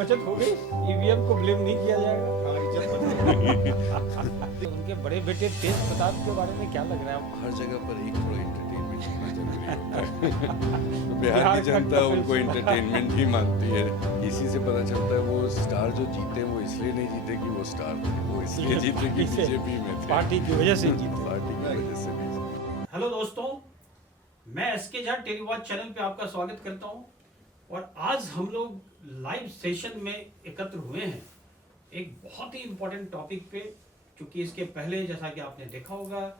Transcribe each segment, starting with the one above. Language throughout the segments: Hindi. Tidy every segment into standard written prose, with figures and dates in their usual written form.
बचत हो गई, ईवीएम को ब्लेम नहीं किया जाएगा। उनके बड़े बेटे तेज प्रताप के बारे में क्या लग रहा है? हर जगह पर एक थोड़ा एंटरटेनमेंट होना जरूरी होता है। तो बिहार की जनता उनको एंटरटेनमेंट ही मानती है। इसी से पता चलता है वो स्टार जो जीते वो इसलिए नहीं जीते कि वो स्टार थे, वो इसलिए जीते कि बीजेपी में थे, पार्टी की वजह से जीते। पार्टी की वजह से भी। हेलो दोस्तों, मैं एसके झा टेलीवॉच चैनल पे आपका स्वागत करता हूं और आज हम लोग लाइव सेशन में एकत्र हुए हैं एक बहुत ही इम्पोर्टेंट टॉपिक पे, क्योंकि इसके पहले जैसा कि आपने देखा होगा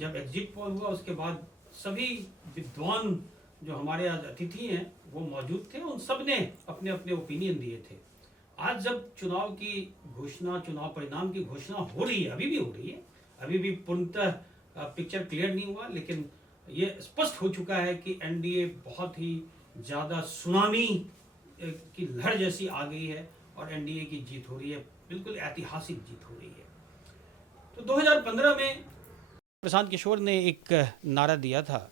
जब एग्जिट पोल हुआ उसके बाद सभी विद्वान जो हमारे आज अतिथि हैं वो मौजूद थे, उन सब ने अपने अपने ओपिनियन दिए थे। आज जब चुनाव परिणाम की घोषणा हो रही है, अभी भी हो रही है, अभी भी पूर्णतः पिक्चर क्लियर नहीं हुआ, लेकिन ये स्पष्ट हो चुका है कि एनडीए बहुत ही ज़्यादा सुनामी की लहर जैसी आ गई है और एनडीए की जीत हो रही है, बिल्कुल ऐतिहासिक जीत हो रही है। तो 2015 में प्रशांत किशोर ने एक नारा दिया था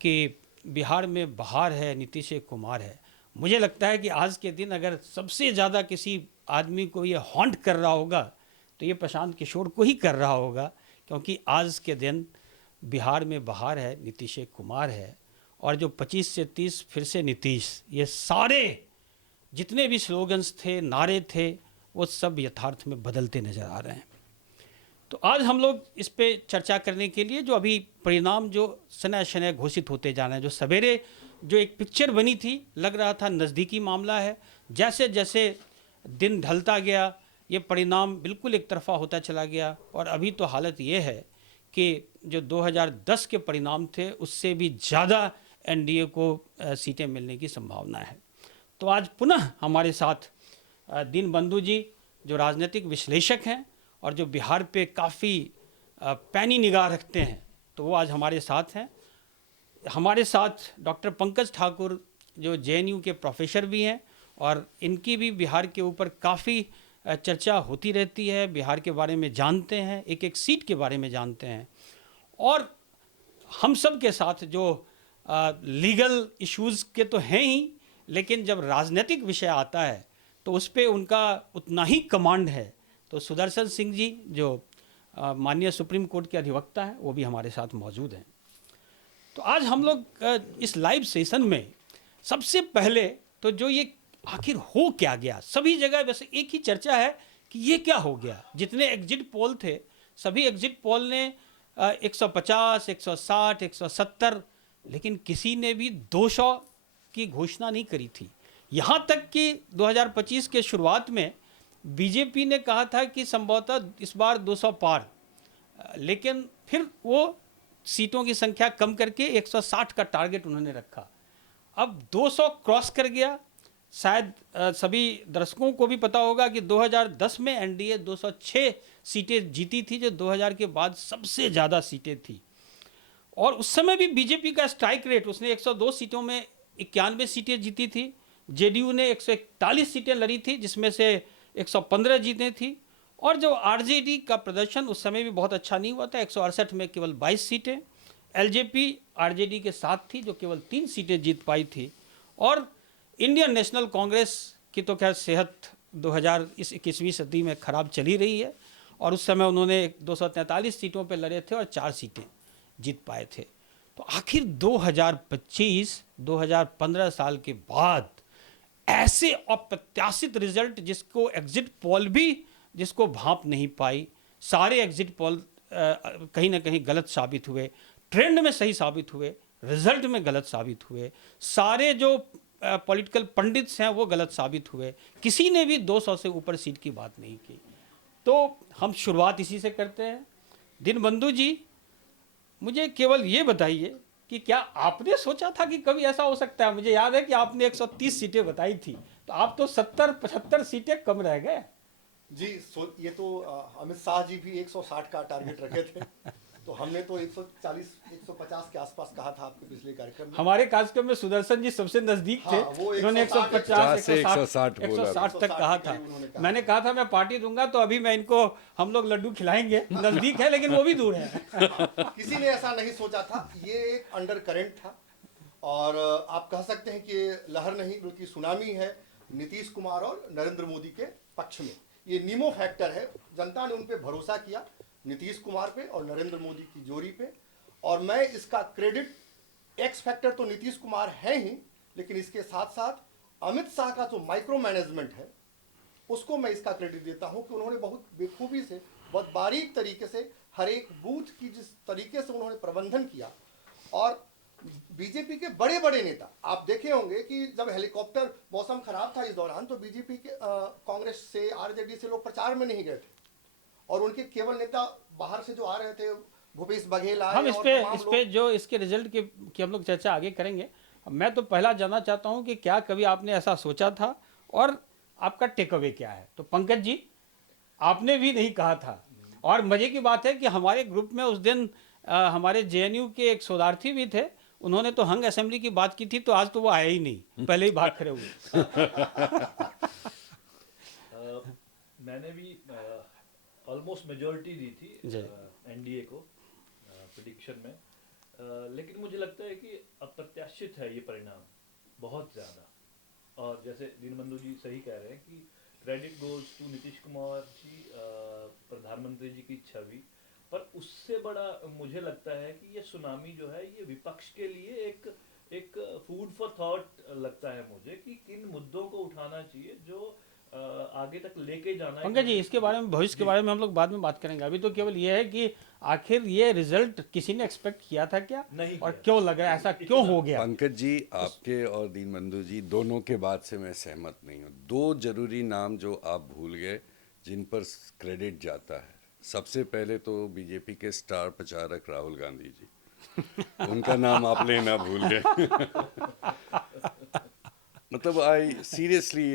कि बिहार में बहार है, नीतीश कुमार है। मुझे लगता है कि आज के दिन अगर सबसे ज़्यादा किसी आदमी को ये हॉन्ट कर रहा होगा तो ये प्रशांत किशोर को ही कर रहा होगा, क्योंकि आज के दिन बिहार में बहार है, नीतीश कुमार है, और जो 25 से 30 फिर से नीतीश, ये सारे जितने भी स्लोगन्स थे, नारे थे, वो सब यथार्थ में बदलते नज़र आ रहे हैं। तो आज हम लोग इस पे चर्चा करने के लिए जो अभी परिणाम जो सनह शनह घोषित होते जा रहे हैं, जो सवेरे जो एक पिक्चर बनी थी, लग रहा था नज़दीकी मामला है, जैसे जैसे दिन ढलता गया ये परिणाम बिल्कुल एक तरफा होता चला गया और अभी तो हालत ये है कि जो 2010 के परिणाम थे उससे भी ज़्यादा एनडीए को सीटें मिलने की संभावना है। तो आज पुनः हमारे साथ दीनबंधु जी जो राजनीतिक विश्लेषक हैं और जो बिहार पे काफ़ी पैनी निगाह रखते हैं, तो वो आज हमारे साथ हैं। हमारे साथ डॉक्टर पंकज ठाकुर जो जेएनयू के प्रोफेसर भी हैं और इनकी भी बिहार के ऊपर काफ़ी चर्चा होती रहती है, बिहार के बारे में जानते हैं, एक एक सीट के बारे में जानते हैं। और हम सब के साथ जो लीगल इश्यूज़ के तो हैं ही, लेकिन जब राजनीतिक विषय आता है तो उस पर उनका उतना ही कमांड है। तो सुदर्शन सिंह जी जो माननीय सुप्रीम कोर्ट के अधिवक्ता हैं वो भी हमारे साथ मौजूद हैं। तो आज हम लोग इस लाइव सेशन में सबसे पहले तो जो ये आखिर हो क्या गया, सभी जगह वैसे एक ही चर्चा है कि ये क्या हो गया। जितने एग्जिट पोल थे सभी एग्जिट पोल ने 150, 160, 170, लेकिन किसी ने भी 200 की घोषणा नहीं करी थी। यहाँ तक कि 2025 के शुरुआत में बीजेपी ने कहा था कि संभवतः इस बार 200 पार, लेकिन फिर वो सीटों की संख्या कम करके 160 का टारगेट उन्होंने रखा। अब 200 क्रॉस कर गया। शायद सभी दर्शकों को भी पता होगा कि 2010 में एनडीए 206 सीटें जीती थी, जो 2000 के बाद सबसे ज़्यादा सीटें थी। और उस समय भी बीजेपी का स्ट्राइक रेट, उसने 102 सीटों में 91 सीटें जीती थी। जेडीयू ने 141 सीटें लड़ी थी, जिसमें से 115 जीतें थी। और जो आरजेडी का प्रदर्शन उस समय भी बहुत अच्छा नहीं हुआ था, 168 में केवल 22 सीटें। एलजेपी आरजेडी के साथ थी जो केवल 3 सीटें जीत पाई थी। और इंडियन नेशनल कांग्रेस की तो खैर सेहत 2021वीं सदी में ख़राब चली रही है और उस समय उन्होंने 243 सीटों पर लड़े थे और 4 सीटें जीत पाए थे। तो आखिर 2025-2015 साल के बाद ऐसे अप्रत्याशित रिजल्ट, जिसको एग्जिट पोल भी जिसको भांप नहीं पाई, सारे एग्जिट पोल कहीं ना कहीं गलत साबित हुए, ट्रेंड में सही साबित हुए, रिजल्ट में गलत साबित हुए, सारे जो पॉलिटिकल पंडित्स हैं वो गलत साबित हुए, किसी ने भी 200 से ऊपर सीट की बात नहीं की। तो हम शुरुआत इसी से करते हैं। दीनबंधु जी, मुझे केवल ये बताइए कि क्या आपने सोचा था कि कभी ऐसा हो सकता है? मुझे याद है कि आपने 130 सीटें बताई थी, तो आप तो 70-75 सीटें कम रह गए जी। ये तो अमित शाह जी भी 160 का टारगेट रखे थे, तो हमने तो 140-150 के आसपास कहा था आपके पिछले कार्यक्रम में। हमारे कार्यक्रम में सुदर्शन जी सबसे नजदीक थे, उन्होंने 150-160 तक कहा था। मैंने कहा था मैं पार्टी दूंगा, तो अभी मैं इनको, हम लोग लड्डू खिलाएंगे, नजदीक है लेकिन वो भी दूर है। किसी ने ऐसा नहीं सोचा था, ये एक अंडर करंट था और आप कह सकते हैं कि लहर नहीं बल्कि सुनामी है नीतीश कुमार और नरेंद्र मोदी के पक्ष में। ये नीमो फैक्टर है, जनता ने उन पे भरोसा किया, नीतीश कुमार पे और नरेंद्र मोदी की जोड़ी पे। और मैं इसका क्रेडिट, एक्स फैक्टर तो नीतीश कुमार है ही, लेकिन इसके साथ साथ अमित शाह का जो माइक्रो मैनेजमेंट है उसको मैं इसका क्रेडिट देता हूं कि उन्होंने बहुत बेखूबी से, बहुत बारीक तरीके से हर एक बूथ की जिस तरीके से उन्होंने प्रबंधन किया। और बीजेपी के बड़े बड़े नेता आप देखे होंगे कि जब हेलीकॉप्टर मौसम खराब था इस दौरान, तो बीजेपी के कांग्रेस से, आरजेडी से लोग प्रचार में नहीं गए थे, और उनके केवल नेता बाहर से जो आ रहे थे, भूपेश बघेल आए। हम इस पे जो इसके रिजल्ट की हम लोग चर्चा आगे करेंगे। मैं तो पहला जानना चाहता हूं कि क्या कभी आपने ऐसा सोचा था और आपका टेक अवे क्या है? तो पंकज जी, आपने भी नहीं कहा था, और मजे की बात है कि हमारे ग्रुप में उस दिन हमारे जेएनयू के एक शोधार्थी भी थे, उन्होंने तो हंग असेंबली की बात की थी, तो आज तो वो आया ही नहीं, पहले ही भाग खड़े हुए। मैंने भी ऑलमोस्ट मेजॉरिटी दी थी एनडीए को प्रेडिक्शन में, लेकिन मुझे लगता है कि अप्रत्याशित है ये परिणाम बहुत ज़्यादा। और जैसे दीनबंधु जी सही कह रहे हैं कि credit goes to Nitish Kumar ji, प्रधानमंत्री जी की छवि, पर उससे बड़ा मुझे लगता है कि ये सुनामी जो है ये विपक्ष के लिए एक फूड फॉर थॉट लगता है मुझे, कि किन मुद्दों को उठाना चाहिए जो आगे तक लेके जाना है। पंकज जी, इसके बारे में, भविष्य के बारे में हम लोग बाद में बात करेंगे। अभी तो केवल ये है कि आखिर ये रिजल्ट किसी ने एक्सपेक्ट किया था क्या, नहीं और किया। क्यों लग रहा है ऐसा, क्यों हो गया? पंकज जी, आपके और दीनबंधु जी दोनों के बात से मैं सहमत नहीं हूँ। दो जरूरी नाम जो आप भूल गए, जिन पर क्रेडिट जाता है, सबसे पहले तो बीजेपी के स्टार प्रचारक राहुल गांधी जी, उनका नाम आप लेना भूल गए। मतलब I seriously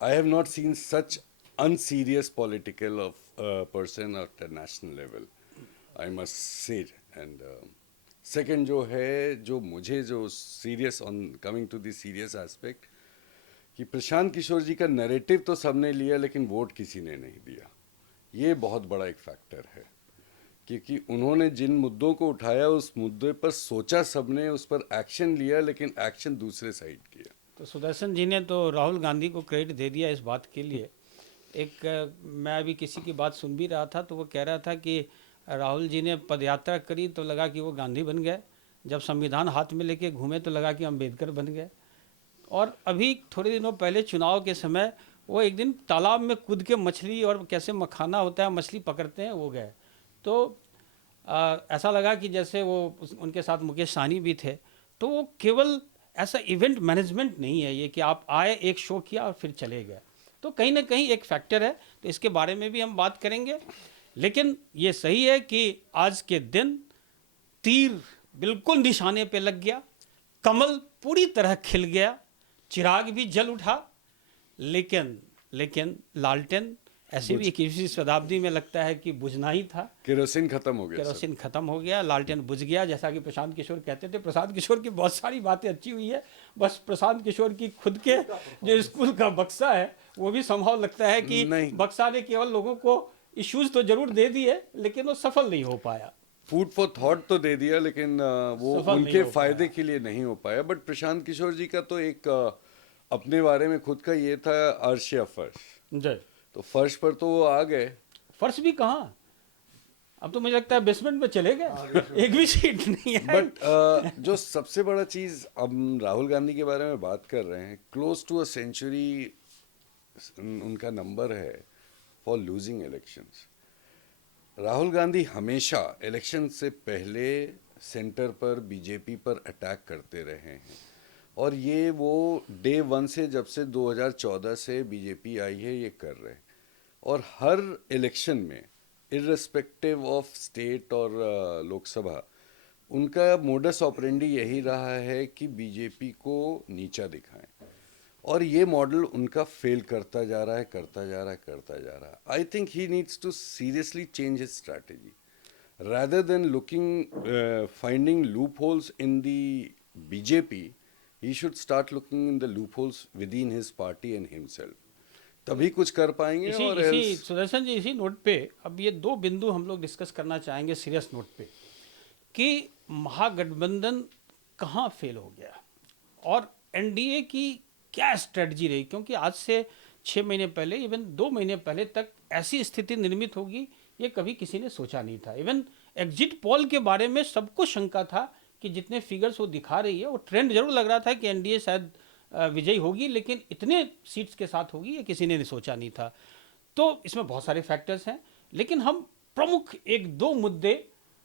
I have not seen such unserious political of person at a national level, I must say. And second जो है, जो मुझे जो serious on coming to the serious aspect, कि प्रशांत किशोर जी का नैरेटिव तो सबने लिया लेकिन वोट किसी ने नहीं दिया। ये बहुत बड़ा एक फैक्टर है, क्योंकि उन्होंने जिन मुद्दों को उठाया उस मुद्दे पर सोचा सबने, उस पर एक्शन लिया, लेकिन एक्शन दूसरे साइड किया। तो सुदर्शन जी ने तो राहुल गांधी को क्रेडिट दे दिया इस बात के लिए। मैं अभी किसी की बात सुन भी रहा था, तो वो कह रहा था कि राहुल जी ने पदयात्रा करी तो लगा कि वो गांधी बन गए, जब संविधान हाथ में लेके घूमे तो लगा कि अम्बेडकर बन गए। और अभी थोड़े दिनों पहले चुनाव के समय वो एक दिन तालाब में कूद के मछली, और कैसे मखाना होता है, मछली पकड़ते हैं, वो गए। तो ऐसा लगा कि जैसे वो उनके साथ मुकेश सहनी भी थे। तो वो केवल ऐसा इवेंट मैनेजमेंट नहीं है ये कि आप आए, एक शो किया और फिर चले गए, तो कहीं ना कहीं एक फैक्टर है। तो इसके बारे में भी हम बात करेंगे। लेकिन ये सही है कि आज के दिन तीर बिल्कुल निशाने पे लग गया, कमल पूरी तरह खिल गया, चिराग भी जल उठा, लेकिन लालटेन ऐसे भी 21वीं शताब्दी में लगता है कि बुझना ही था। केरोसिन खत्म हो गया, केरोसिन खत्म हो गया, लालटेन बुझ गया, जैसा कि प्रशांत किशोर कहते थे। प्रशांत किशोर की बहुत सारी बातें अच्छी हुई है, बस प्रशांत किशोर की खुद के जो स्कूल का बक्सा है वो भी संभव लगता है कि बक्सा ने केवल लोगों को इश्यूज तो जरूर दे दिए, लेकिन वो सफल नहीं हो पाया। फूड फॉर थॉट तो दे दिया, लेकिन वो उनके फायदे के लिए नहीं हो पाया। बट प्रशांत किशोर जी का तो एक अपने बारे में खुद का ये था, अर्श या फर्श। तो फर्श पर तो वो आ गए। फर्श भी कहाँ, अब तो मुझे लगता है बेसमेंट में चले गए, एक भी सीट नहीं है। बट जो सबसे बड़ा चीज, हम राहुल गांधी के बारे में बात कर रहे हैं, क्लोज टू अ सेंचुरी उनका नंबर है for losing elections. Rahul Gandhi हमेशा इलेक्शन से पहले सेंटर पर बीजेपी पर अटैक करते रहे हैं, और ये वो डे वन से, जब से 2014 से बीजेपी आई है, ये कर रहे हैं। और हर इलेक्शन में, इर्रेस्पेक्टिव ऑफ स्टेट और लोकसभा, उनका मोडस ऑपरेंडी यही रहा है कि बीजेपी को नीचा दिखाएं, और ये मॉडल उनका फेल करता जा रहा है। I think he needs to seriously change his strategy, rather than finding loopholes in the BJP. He should start looking in the loopholes within his party and himself. तभी कुछ कर पाएंगे। और इसी सुदर्शन जी, इसी नोट पे अब ये दो बिंदु हम लोग डिस्कस करना चाहेंगे सीरियस नोट पे, कि महागठबंधन कहाँ फेल हो गया और एनडीए की क्या स्ट्रेटजी रही, क्योंकि आज से 6 महीने पहले, इवन 2 महीने पहले तक ऐसी स्थिति निर्मित होगी ये कभी किसी ने सोचा नहीं था। इवन एग्जिट पोल के बारे में सबको शंका था कि जितने फिगर्स वो दिखा रही है वो ट्रेंड जरूर लग रहा था कि एनडीए शायद विजयी होगी, लेकिन इतने सीट्स के साथ होगी ये किसी ने सोचा नहीं था। तो इसमें बहुत सारे फैक्टर्स हैं, लेकिन हम प्रमुख 1-2 मुद्दे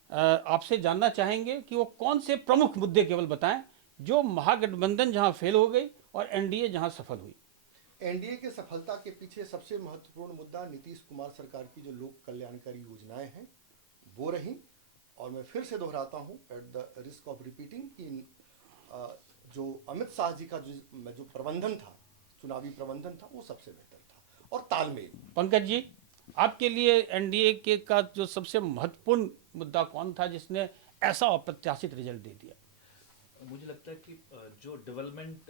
आपसे जानना चाहेंगे कि वो कौन से प्रमुख मुद्दे केवल बताएं जो महागठबंधन जहां फेल हो गई और एनडीए जहां सफल हुई। एनडीए की सफलता के पीछे सबसे महत्वपूर्ण मुद्दा नीतीश कुमार सरकार की जो लोक कल्याणकारी योजनाएं हैं वो रही। और मैं फिर से दोहराता हूं at the risk of repeating कि जो अमित शाह जी का जो प्रबंधन था, चुनावी प्रबंधन था, वो सबसे बेहतर था और तालमेल। पंकज जी, आपके लिए एनडीए के का जो सबसे महत्वपूर्ण मुद्दा कौन था जिसने ऐसा अप्रत्याशित रिजल्ट दे दिया? मुझे लगता है कि जो डेवलपमेंट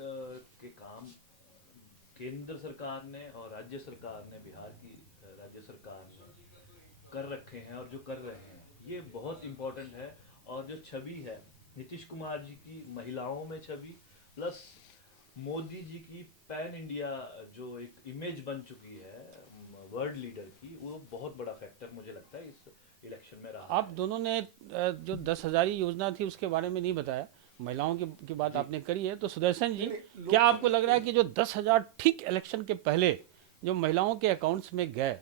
के काम केंद्र सरकार ने और राज्य सरकार ने, बिहार की राज्य सरकार ने कर रखे हैं और जो कर रहे हैं, ये बहुत इम्पोर्टेंट है। और जो छवि है नीतीश कुमार जी की महिलाओं में छवि, प्लस मोदी जी की पैन इंडिया जो एक इमेज बन चुकी है वर्ल्ड लीडर की, वो बहुत बड़ा फैक्टर मुझे लगता है इस इलेक्शन में रहा। आप दोनों ने जो 10,000 योजना थी उसके बारे में नहीं बताया, महिलाओं की बात आपने करी है, तो सुदर्शन जी क्या आपको लग रहा है कि जो 10,000 ठीक इलेक्शन के पहले जो महिलाओं के अकाउंट्स में गए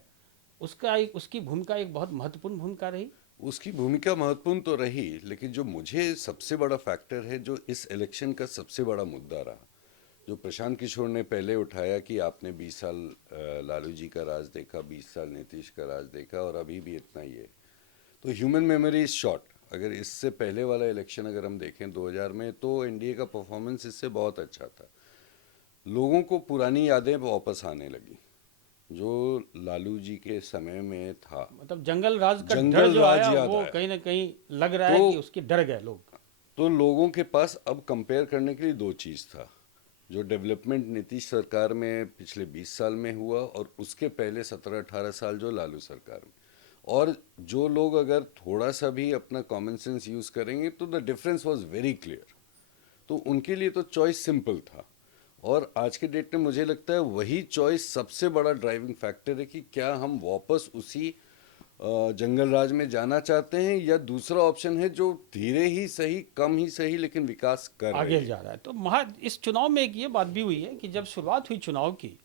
उसकी भूमिका एक बहुत महत्वपूर्ण भूमिका रही? उसकी भूमिका महत्वपूर्ण तो रही, लेकिन जो मुझे सबसे बड़ा फैक्टर है, जो इस इलेक्शन का सबसे बड़ा मुद्दा रहा, जो प्रशांत किशोर ने पहले उठाया कि आपने 20 साल लालू जी का राज देखा, 20 साल नीतीश का राज देखा और अभी भी इतना ही है। तो ह्यूमन मेमोरी इज शॉर्ट। अगर इससे पहले वाला इलेक्शन अगर हम देखें 2000 में, तो एनडीए का परफॉर्मेंस इससे बहुत अच्छा था। लोगों को पुरानी यादें वापस आने लगी जो लालू जी के समय में था। मतलब जंगल राज का जंगल डर जो राज आया याद वो आया। कहीं ना कहीं लग रहा तो- है कि उसके डर गए लोग। तो लोगों के पास अब कंपेयर करने के लिए दो चीज़ था, जो डेवलपमेंट नीतीश सरकार में पिछले 20 साल में हुआ और उसके पहले 17-18 साल जो लालू सरकार में। और जो लोग अगर थोड़ा सा भी अपना कॉमन सेंस यूज़ करेंगे तो the difference was very clear. तो उनके लिए तो चॉइस सिंपल था। और आज के डेट में मुझे लगता है वही चॉइस सबसे बड़ा ड्राइविंग फैक्टर है कि क्या हम वापस उसी जंगल राज में जाना चाहते हैं, या दूसरा ऑप्शन है जो धीरे ही सही, कम ही सही, लेकिन विकास कर आगे रहे हैं। जा रहा है। तो इस चुनाव में एक ये बात भी हुई है कि जब शुरुआत हुई चुनाव की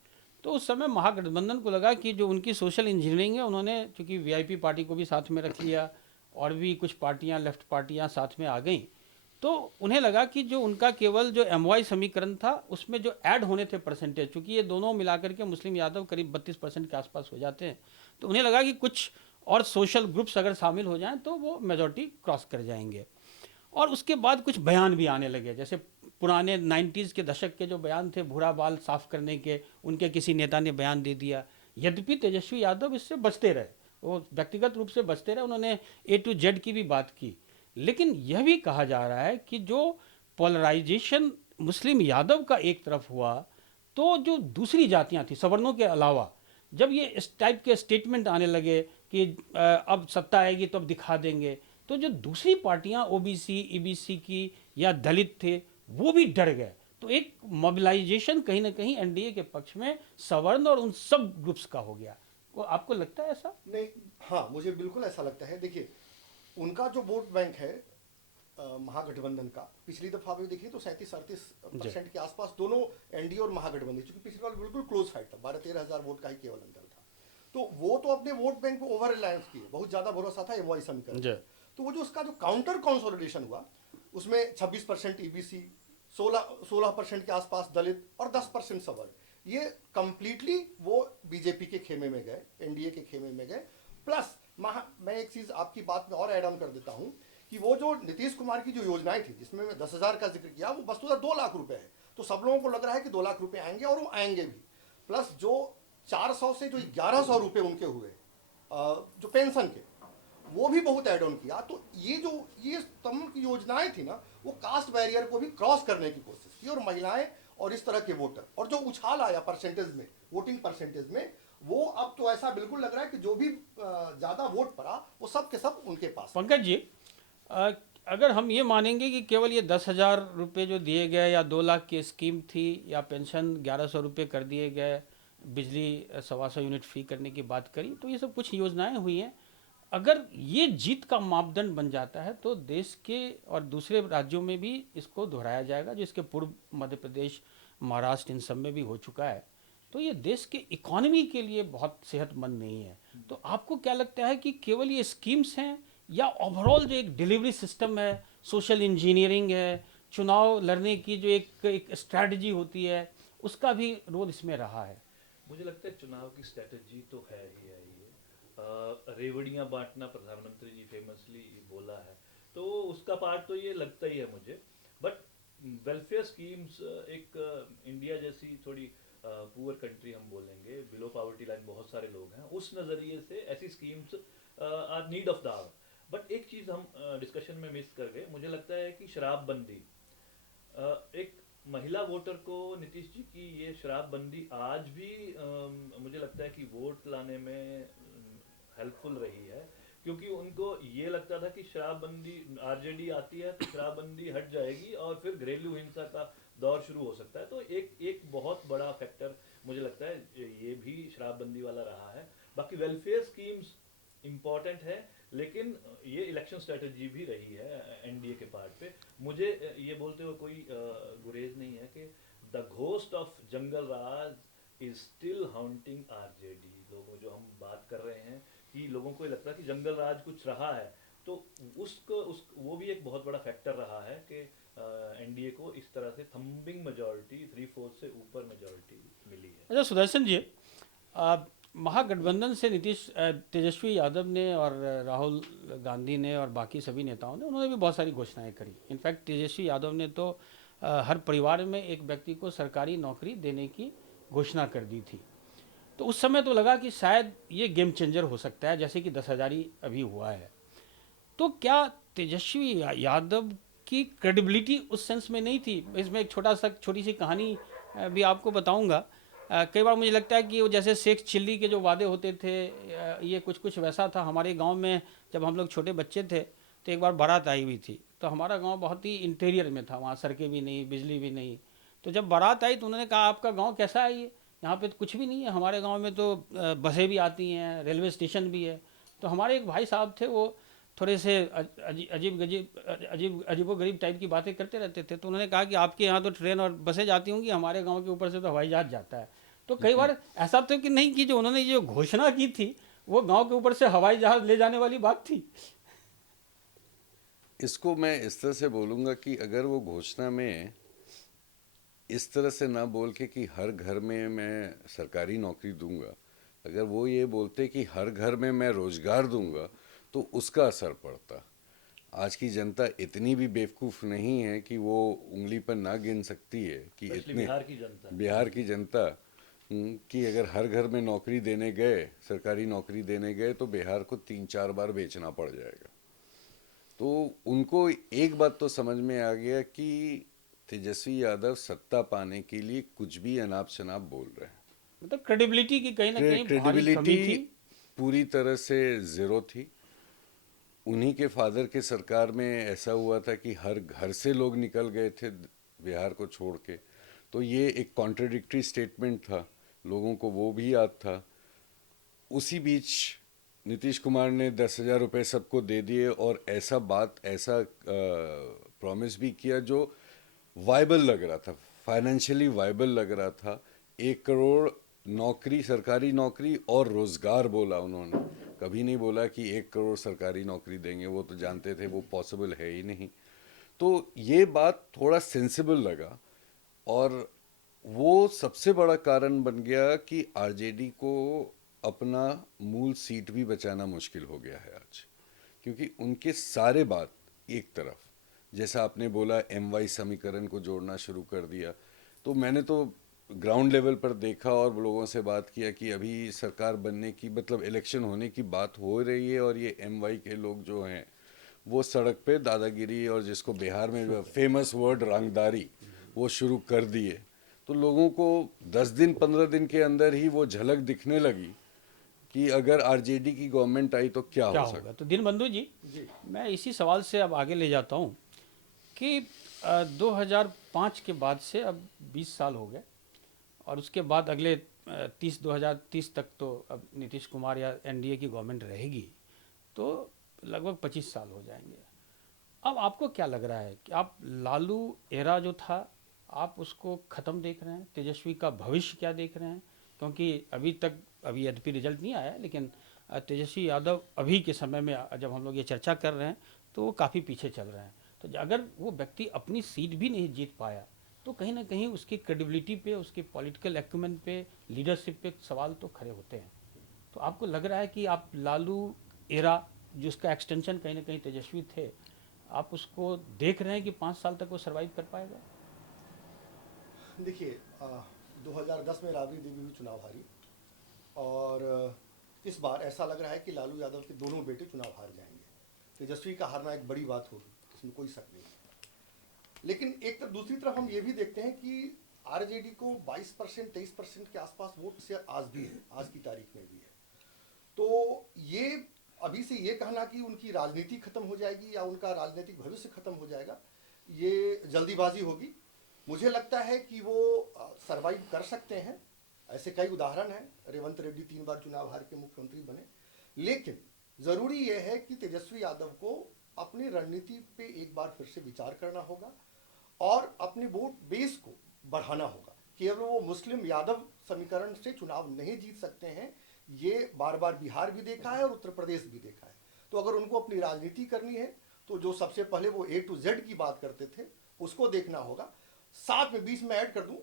तो उस समय महागठबंधन को लगा कि जो उनकी सोशल इंजीनियरिंग है, उन्होंने चूंकि वीआईपी पार्टी को भी साथ में रख लिया और भी कुछ पार्टियां, लेफ्ट पार्टियां साथ में आ गईं, तो उन्हें लगा कि जो उनका केवल जो एमवाई समीकरण था उसमें जो ऐड होने थे परसेंटेज, चूंकि ये दोनों मिलाकर के मुस्लिम यादव करीब 32% के आसपास हो जाते हैं, तो उन्हें लगा कि कुछ और सोशल ग्रुप्स अगर शामिल हो जाएं तो वो मेजॉरिटी क्रॉस कर जाएंगे। और उसके बाद कुछ बयान भी आने लगे, जैसे पुराने 90s के दशक के जो बयान थे भूरा बाल साफ करने के, उनके किसी नेता ने बयान दे दिया। यद्यपि तेजस्वी यादव इससे बचते रहे, वो व्यक्तिगत रूप से बचते रहे, उन्होंने A to Z की भी बात की, लेकिन यह भी कहा जा रहा है कि जो पोलराइजेशन मुस्लिम यादव का एक तरफ हुआ, तो जो दूसरी जातियां थी सवर्णों के अलावा, जब ये इस टाइप के स्टेटमेंट आने लगे कि अब सत्ता आएगी तो अब दिखा देंगे, तो जो दूसरी पार्टियां ओबीसी, ईबीसी की या दलित थे वो भी डर गए। तो एक मोबिलाइजेशन कहीं ना कहीं एनडीए के पक्ष में सवर्ण और उन सब ग्रुप्स का हो गया। वो आपको लगता है ऐसा? नहीं, हाँ, मुझे बिल्कुल ऐसा लगता है। देखिए, उनका जो वोट बैंक है महागठबंधन का, पिछली दफा भी देखिए तो 37-38% के आसपास दोनों एनडीए और महागठबंधन, क्योंकि पिछली बार बिल्कुल क्लोज फाइट था, 12-13 हजार वोट का ही केवल अंतर था। तो वो तो अपने वोट बैंक पे ओवर रिलायंस की है, बहुत ज्यादा भरोसा था एमवाई समीकरण। तो वो जो उसका जो काउंटर कंसोलिडेशन हुआ उसमें 26% ईबीसी, 16% के आसपास दलित और 10% सवर्ण, ये कंप्लीटली वो बीजेपी के खेमे में गए, एनडीए के खेमे में गए। प्लस मैं एक चीज आपकी बात में और ऐड ऑन कर देता हूं कि वो जो नीतीश कुमार की जो योजनाएं थी जिसमें मैं 10,000 का जिक्र किया, वो वस्तुतः 2 लाख रुपए है। तो सब लोगों को लग रहा है कि 2 लाख रुपए आएंगे और वो आएंगे भी। प्लस जो 400 से जो 1100 रुपए उनके हुए जो पेंशन के, वो भी बहुत ऐड ऑन किया। तो ये तमाम की योजनाएं थी ना, वो कास्ट बैरियर को भी क्रॉस करने की कोशिश की, और महिलाएं और इस तरह के वोटर, और जो उछाल आया परसेंटेज में, वोटिंग परसेंटेज में, वो अब तो ऐसा बिल्कुल लग रहा है कि जो भी ज्यादा वोट पड़ा वो सब के सब उनके पास। पंकज जी, अगर हम ये मानेंगे कि केवल ये 10,000 रुपये जो दिए गए या 2 लाख की स्कीम थी या पेंशन 1100 रुपये कर दिए गए, बिजली 125 यूनिट फ्री करने की बात करी, तो ये सब कुछ योजनाएं हुई हैं। अगर ये जीत का मापदंड बन जाता है तो देश के और दूसरे राज्यों में भी इसको दोहराया जाएगा, जो इसके पूर्व मध्य प्रदेश, महाराष्ट्र, इन सब में भी हो चुका है। तो ये देश के इकोनॉमी के लिए बहुत सेहतमंद नहीं है। तो आपको क्या लगता है कि केवल ये स्कीम्स हैं या ओवरऑल जो एक डिलीवरी सिस्टम है, सोशल इंजीनियरिंग है, चुनाव लड़ने की जो एक स्ट्रैटेजी होती है, उसका भी रोल इसमें रहा है? मुझे लगता है चुनाव की स्ट्रेटजी तो है ही है ये। रेवड़ियाँ बांटना प्रधानमंत्री जी फेमसली बोला है, तो उसका पार्ट तो ये लगता ही है मुझे। बट वेलफेयर स्कीम्स एक इंडिया जैसी थोड़ी पुअर कंट्री हम बोलेंगे, बिलो पॉवर्टी लाइन बहुत सारे लोग हैं, उस नज़रिए से ऐसी schemes are need of the hour. But एक चीज़ हम डिस्कशन में मिस कर गए, मुझे लगता है कि शराबबंदी, एक महिला वोटर को नीतीश जी की ये शराबबंदी आज भी मुझे लगता है कि वोट लाने में हेल्पफुल रही है, क्योंकि उनको ये लगता था कि शराबबंदी, आरजेडी आती है तो शराबबंदी हट जाएगी और फिर घरेलू हिंसा का दौर शुरू हो सकता है। तो एक बहुत बड़ा फैक्टर मुझे लगता है ये भी शराबबंदी वाला रहा है। बाकी वेलफेयर स्कीम्स इम्पॉर्टेंट है, लेकिन ये इलेक्शन स्ट्रेटजी भी रही है एनडीए के पार्ट पे। मुझे ये बोलते हुए कोई गुरेज नहीं है कि the ghost of jungle raj is still haunting RJD. लोगों जो हम बात कर रहे हैं कि लोगों को ये लगता है कि जंगल राज कुछ रहा है, तो वो भी एक बहुत बड़ा फैक्टर रहा है कि एनडीए को इस तरह से थम्बिंग मेजॉरिटी, 3/4 से ऊपर मेजॉरिटी मिली है। अच्छा सुदर्शन जी, महागठबंधन से तेजस्वी यादव ने और राहुल गांधी ने और बाकी सभी नेताओं ने, उन्होंने भी बहुत सारी घोषणाएं करी। इनफैक्ट तेजस्वी यादव ने तो हर परिवार में एक व्यक्ति को सरकारी नौकरी देने की घोषणा कर दी थी। तो उस समय तो लगा कि शायद ये गेम चेंजर हो सकता है, जैसे कि 10,000 ही अभी हुआ है। तो क्या तेजस्वी यादव की क्रेडिबिलिटी उस सेंस में नहीं थी? इसमें एक छोटी सी कहानी भी आपको बताऊंगा। कई बार मुझे लगता है कि वो जैसे शेख चिल्ली के जो वादे होते थे, ये कुछ वैसा था। हमारे गांव में जब हम लोग छोटे बच्चे थे तो एक बार बारात आई हुई थी, तो हमारा गांव बहुत ही इंटीरियर में था, वहाँ सड़कें भी नहीं, बिजली भी नहीं। तो जब बारात आई तो उन्होंने कहा आपका गाँव कैसा है? ये यहाँ पे तो कुछ भी नहीं है, हमारे गाँव में तो बसें भी आती हैं, रेलवे स्टेशन भी है। तो हमारे एक भाई साहब थे, वो थोड़े से अजीबो गरीब टाइप की बातें करते रहते थे। तो उन्होंने कहा कि आपके यहाँ तो ट्रेन और बसें जाती होंगी, हमारे गांव के ऊपर से तो हवाई जहाज जाता है। तो कई बार ऐसा तो कि नहीं, कि जो उन्होंने जो घोषणा की थी वो गांव के ऊपर से हवाई जहाज ले जाने वाली बात थी। इसको मैं इस तरह से बोलूँगा कि अगर वो घोषणा में इस तरह से ना बोल के कि हर घर में मैं सरकारी नौकरी दूंगा, अगर वो ये बोलते कि हर घर में मैं रोजगार दूंगा, तो उसका असर पड़ता। आज की जनता इतनी भी बेवकूफ़ नहीं है कि वो उंगली पर ना गिन सकती है कि इतने बिहार की जनता कि अगर हर घर में नौकरी देने गए, सरकारी नौकरी देने गए, तो बिहार को 3-4 बार बेचना पड़ जाएगा। तो उनको एक बात तो समझ में आ गया कि तेजस्वी यादव सत्ता पाने के लिए कुछ भी अनाप शनाप बोल रहे हैं। मतलब क्रेडिबिलिटी की कहीं ना कहीं क्रेडिबिलिटी पूरी तरह से ज़ीरो थी। उन्हीं के फादर के सरकार में ऐसा हुआ था कि हर घर से लोग निकल गए थे बिहार को छोड़ के। तो ये एक कॉन्ट्रडिक्टरी स्टेटमेंट था, लोगों को वो भी याद था। उसी बीच नीतीश कुमार ने 10,000 रुपये सबको दे दिए और ऐसा प्रॉमिस भी किया जो वायबल लग रहा था, फाइनेंशियली वायबल लग रहा था। 1 करोड़ नौकरी, सरकारी नौकरी और रोज़गार बोला उन्होंने। कभी नहीं बोला कि 1 करोड़ सरकारी नौकरी देंगे, वो तो जानते थे वो पॉसिबल है ही नहीं। तो ये बात थोड़ा सेंसिबल लगा और वो सबसे बड़ा कारण बन गया कि आरजेडी को अपना मूल सीट भी बचाना मुश्किल हो गया है आज, क्योंकि उनके सारे बात एक तरफ, जैसा आपने बोला MY समीकरण को जोड़ना शुरू कर दिया। तो मैंने तो ग्राउंड लेवल पर देखा और लोगों से बात किया कि अभी सरकार बनने की, मतलब इलेक्शन होने की बात हो रही है और ये MY के लोग जो हैं वो सड़क पे दादागिरी और जिसको बिहार में फेमस वर्ड रंगदारी वो शुरू कर दिए। तो लोगों को 10 दिन 15 दिन के अंदर ही वो झलक दिखने लगी कि अगर आरजेडी की गवर्नमेंट आई तो क्या क्या हो सकता होगा। तो दीनबंधु जी, मैं इसी सवाल से अब आगे ले जाता हूँ कि 2005 के बाद से अब 20 साल हो गए और उसके बाद अगले 2030 तक तो अब नीतीश कुमार या एनडीए की गवर्नमेंट रहेगी, तो लगभग 25 साल हो जाएंगे। अब आपको क्या लग रहा है कि आप लालू एरा जो था आप उसको ख़त्म देख रहे हैं? तेजस्वी का भविष्य क्या देख रहे हैं? क्योंकि अभी यद्यपि रिजल्ट नहीं आया है, लेकिन तेजस्वी यादव अभी के समय में जब हम लोग ये चर्चा कर रहे हैं तो वो काफ़ी पीछे चल रहे हैं। तो अगर वो व्यक्ति अपनी सीट भी नहीं जीत पाया तो कहीं ना कहीं उसकी क्रेडिबिलिटी पे, उसके पॉलिटिकल एक्यूमेन पे, लीडरशिप पे सवाल तो खड़े होते हैं। तो आपको लग रहा है कि आप लालू एरा जिसका एक्सटेंशन कहीं ना कहीं तेजस्वी थे, आप उसको देख रहे हैं कि 5 साल तक वो सर्वाइव कर पाएगा? देखिए 2010 में राबड़ी देवी भी चुनाव हारी और इस बार ऐसा लग रहा है कि लालू यादव के दोनों बेटे चुनाव हार जाएंगे। तेजस्वी का हारना एक बड़ी बात होगी, इसमें कोई शक नहीं है। लेकिन एक तरफ दूसरी तरफ हम ये भी देखते हैं कि आरजेडी को 22% 23% के आसपास वोट से आज भी है, आज की तारीख में भी है। तो ये अभी से ये कहना कि उनकी राजनीति खत्म हो जाएगी या उनका राजनीतिक भविष्य खत्म हो जाएगा, ये जल्दीबाजी होगी। मुझे लगता है कि वो सरवाइव कर सकते हैं। ऐसे कई उदाहरण हैं, रेवंत रेड्डी 3 बार चुनाव हार के मुख्यमंत्री बने। लेकिन ज़रूरी यह है कि तेजस्वी यादव को अपनी रणनीति पे एक बार फिर से विचार करना होगा और अपने वोट बेस को बढ़ाना होगा। केवल वो मुस्लिम यादव समीकरण से चुनाव नहीं जीत सकते हैं, ये बार बार बिहार भी देखा है और उत्तर प्रदेश भी देखा है। तो अगर उनको अपनी राजनीति करनी है तो जो सबसे पहले वो A to Z की बात करते थे उसको देखना होगा। साथ में बीच में ऐड कर दूं,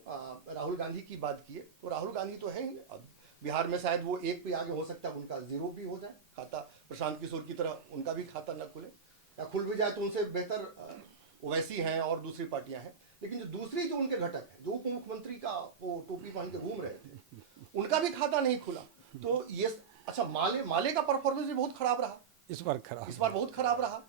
राहुल गांधी की बात की है तो राहुल गांधी तो है ही, अब बिहार में शायद वो 1 पे आगे हो सकता है, उनका 0 भी हो जाए खाता, प्रशांत किशोर की तरह उनका भी खाता न खुले या खुल भी जाए तो उनसे बेहतर ओवैसी हैं और दूसरी पार्टियां हैं। लेकिन जो दूसरी जो उनके घटक है, जो उप मुख्यमंत्री का वो टोपी पहन के घूम रहे थे, उनका भी खाता नहीं खुला। तो ये अच्छा, माले का परफॉर्मेंस भी बहुत खराब रहा इस बार बहुत खराब रहा।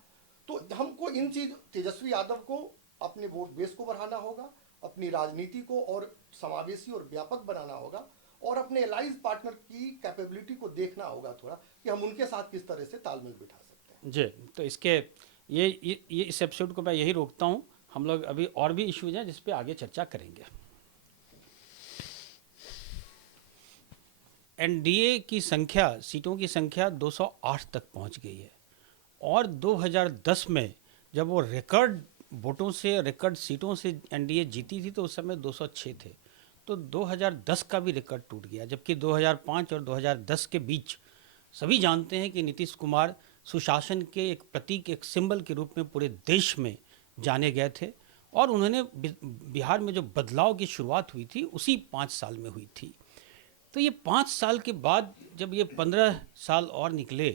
तो हमको इन चीज तेजस्वी यादव को अपने वोट बेस को बढ़ाना होगा, अपनी राजनीति को और समावेशी और व्यापक बनाना होगा और अपने एलाइज पार्टनर की कैपेबिलिटी को देखना होगा थोड़ा कि हम उनके साथ किस तरह से तालमेल बिठा सकते हैं। जी, तो इसके ये इस एपिसोड को मैं यही रोकता हूँ। हम लोग अभी और भी इश्यूज हैं जिस पे आगे चर्चा करेंगे। एनडीए की संख्या, सीटों की संख्या 208 तक पहुंच गई है और 2010 में जब वो रिकॉर्ड वोटों से, रिकॉर्ड सीटों से एनडीए जीती थी तो उस समय 206 थे। तो 2010 का भी रिकॉर्ड टूट गया, जबकि 2005 और 2010 के बीच सभी जानते हैं कि नीतीश कुमार सुशासन के एक प्रतीक, एक सिंबल के रूप में पूरे देश में जाने गए थे और उन्होंने बिहार में जो बदलाव की शुरुआत हुई थी उसी 5 साल में हुई थी। तो ये 5 साल के बाद जब ये 15 साल और निकले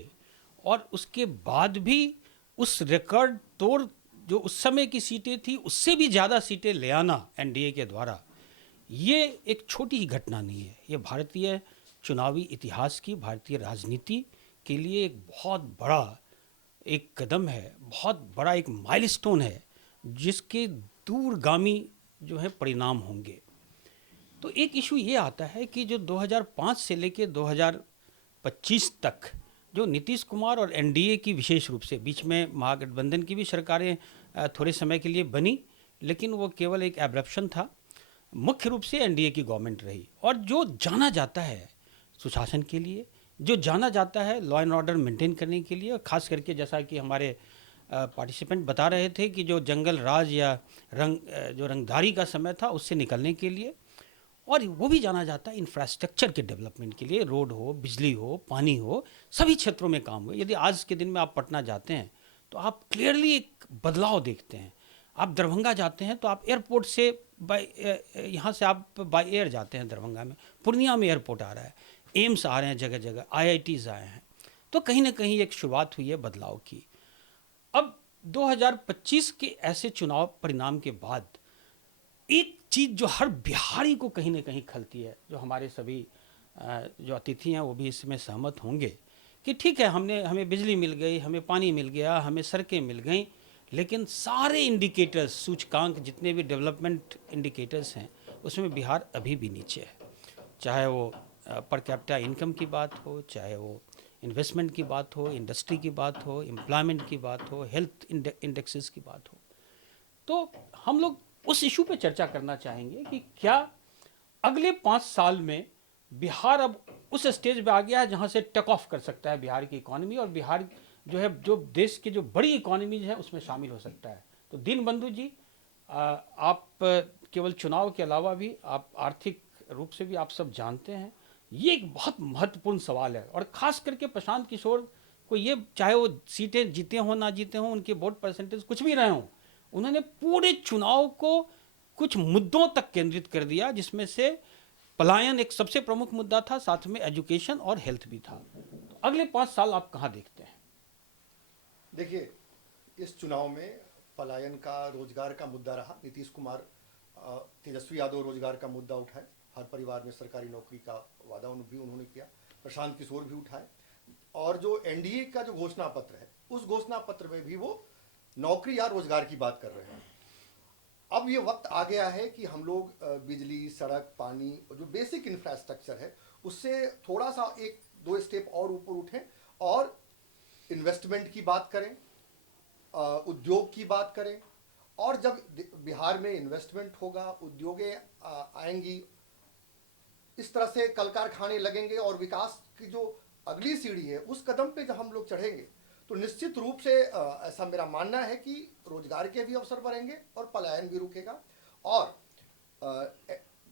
और उसके बाद भी उस रिकॉर्ड तोड़ जो उस समय की सीटें थी उससे भी ज़्यादा सीटें ले आना एनडीए के द्वारा, ये एक छोटी ही घटना नहीं है। ये भारतीय चुनावी इतिहास की, भारतीय राजनीति के लिए एक बहुत बड़ा एक कदम है, बहुत बड़ा एक माइलस्टोन है जिसके दूरगामी जो है परिणाम होंगे। तो एक इशू ये आता है कि जो 2005 से लेकर 2025 तक जो नीतीश कुमार और एनडीए की, विशेष रूप से बीच में महागठबंधन की भी सरकारें थोड़े समय के लिए बनी, लेकिन वो केवल एक एब्रप्शन था। मुख्य रूप से एनडीए की गवर्नमेंट रही और जो जाना जाता है सुशासन के लिए, जो जाना जाता है लॉ एंड ऑर्डर मेंटेन करने के लिए, और ख़ास करके जैसा कि हमारे पार्टिसिपेंट बता रहे थे कि जो जंगल राज या जो रंगदारी का समय था उससे निकलने के लिए, और वो भी जाना जाता है इंफ्रास्ट्रक्चर के डेवलपमेंट के लिए, रोड हो, बिजली हो, पानी हो, सभी क्षेत्रों में काम हुए। यदि आज के दिन में आप पटना जाते हैं तो आप क्लियरली एक बदलाव देखते हैं। आप दरभंगा जाते हैं तो आप एयरपोर्ट से यहाँ से आप बाय एयर जाते हैं दरभंगा में, पूर्णिया में एयरपोर्ट आ रहा है, एम्स आ रहे हैं जगह जगह, IITs आए हैं। तो कहीं ना कहीं एक शुरुआत हुई है बदलाव की। अब 2025 के ऐसे चुनाव परिणाम के बाद एक चीज़ जो हर बिहारी को कहीं ना कहीं खलती है, जो हमारे सभी जो अतिथि हैं वो भी इसमें सहमत होंगे कि ठीक है, हमें बिजली मिल गई, हमें पानी मिल गया, हमें सड़कें मिल गई, लेकिन सारे इंडिकेटर्स, सूचकांक, जितने भी डेवलपमेंट इंडिकेटर्स हैं उसमें बिहार अभी भी नीचे है। चाहे वो पर कैपिटा इनकम की बात हो, चाहे वो इन्वेस्टमेंट की बात हो, इंडस्ट्री की बात हो, एम्प्लॉयमेंट की बात हो, हेल्थ इंडेक्सेस की बात हो, तो हम लोग उस इशू पे चर्चा करना चाहेंगे कि क्या अगले 5 साल में बिहार अब उस स्टेज पे आ गया है जहां से टेक ऑफ कर सकता है बिहार की इकोनॉमी, और बिहार जो है जो देश की जो बड़ी इकोनॉमीज है उसमें शामिल हो सकता है। तो दीनबंधु जी, आप केवल चुनाव के अलावा भी आप आर्थिक रूप से भी आप सब जानते हैं, ये एक बहुत महत्वपूर्ण सवाल है। और खास करके प्रशांत किशोर को ये, चाहे वो सीटें जीते हों ना जीते हों, उनके वोट परसेंटेज कुछ भी रहे हों, उन्होंने पूरे चुनाव को कुछ मुद्दों तक केंद्रित कर दिया, जिसमें से पलायन एक सबसे प्रमुख मुद्दा था, साथ में एजुकेशन और हेल्थ भी था। तो अगले 5 साल आप कहाँ देखते हैं? देखिए, इस चुनाव में पलायन का, रोजगार का मुद्दा रहा। नीतीश कुमार, तेजस्वी यादव रोजगार का मुद्दा उठाए, हर परिवार में सरकारी नौकरी का वादा भी उन्होंने किया, प्रशांत किशोर भी उठाए, और जो एनडीए का जो घोषणा पत्र है उस घोषणा पत्र में भी वो नौकरी या रोजगार की बात कर रहे हैं। अब ये वक्त आ गया है कि हम लोग बिजली, सड़क, पानी, जो बेसिक इंफ्रास्ट्रक्चर है उससे थोड़ा सा 1-2 स्टेप और ऊपर उठें और इन्वेस्टमेंट की बात करें, उद्योग की बात करें। और जब बिहार में इन्वेस्टमेंट होगा, उद्योगें आएंगी, इस तरह से कल कारखाने लगेंगे और विकास की जो अगली सीढ़ी है उस कदम पे जब हम लोग चढ़ेंगे तो निश्चित रूप से ऐसा मेरा मानना है कि रोजगार के भी अवसर बढ़ेंगे और पलायन भी रुकेगा। और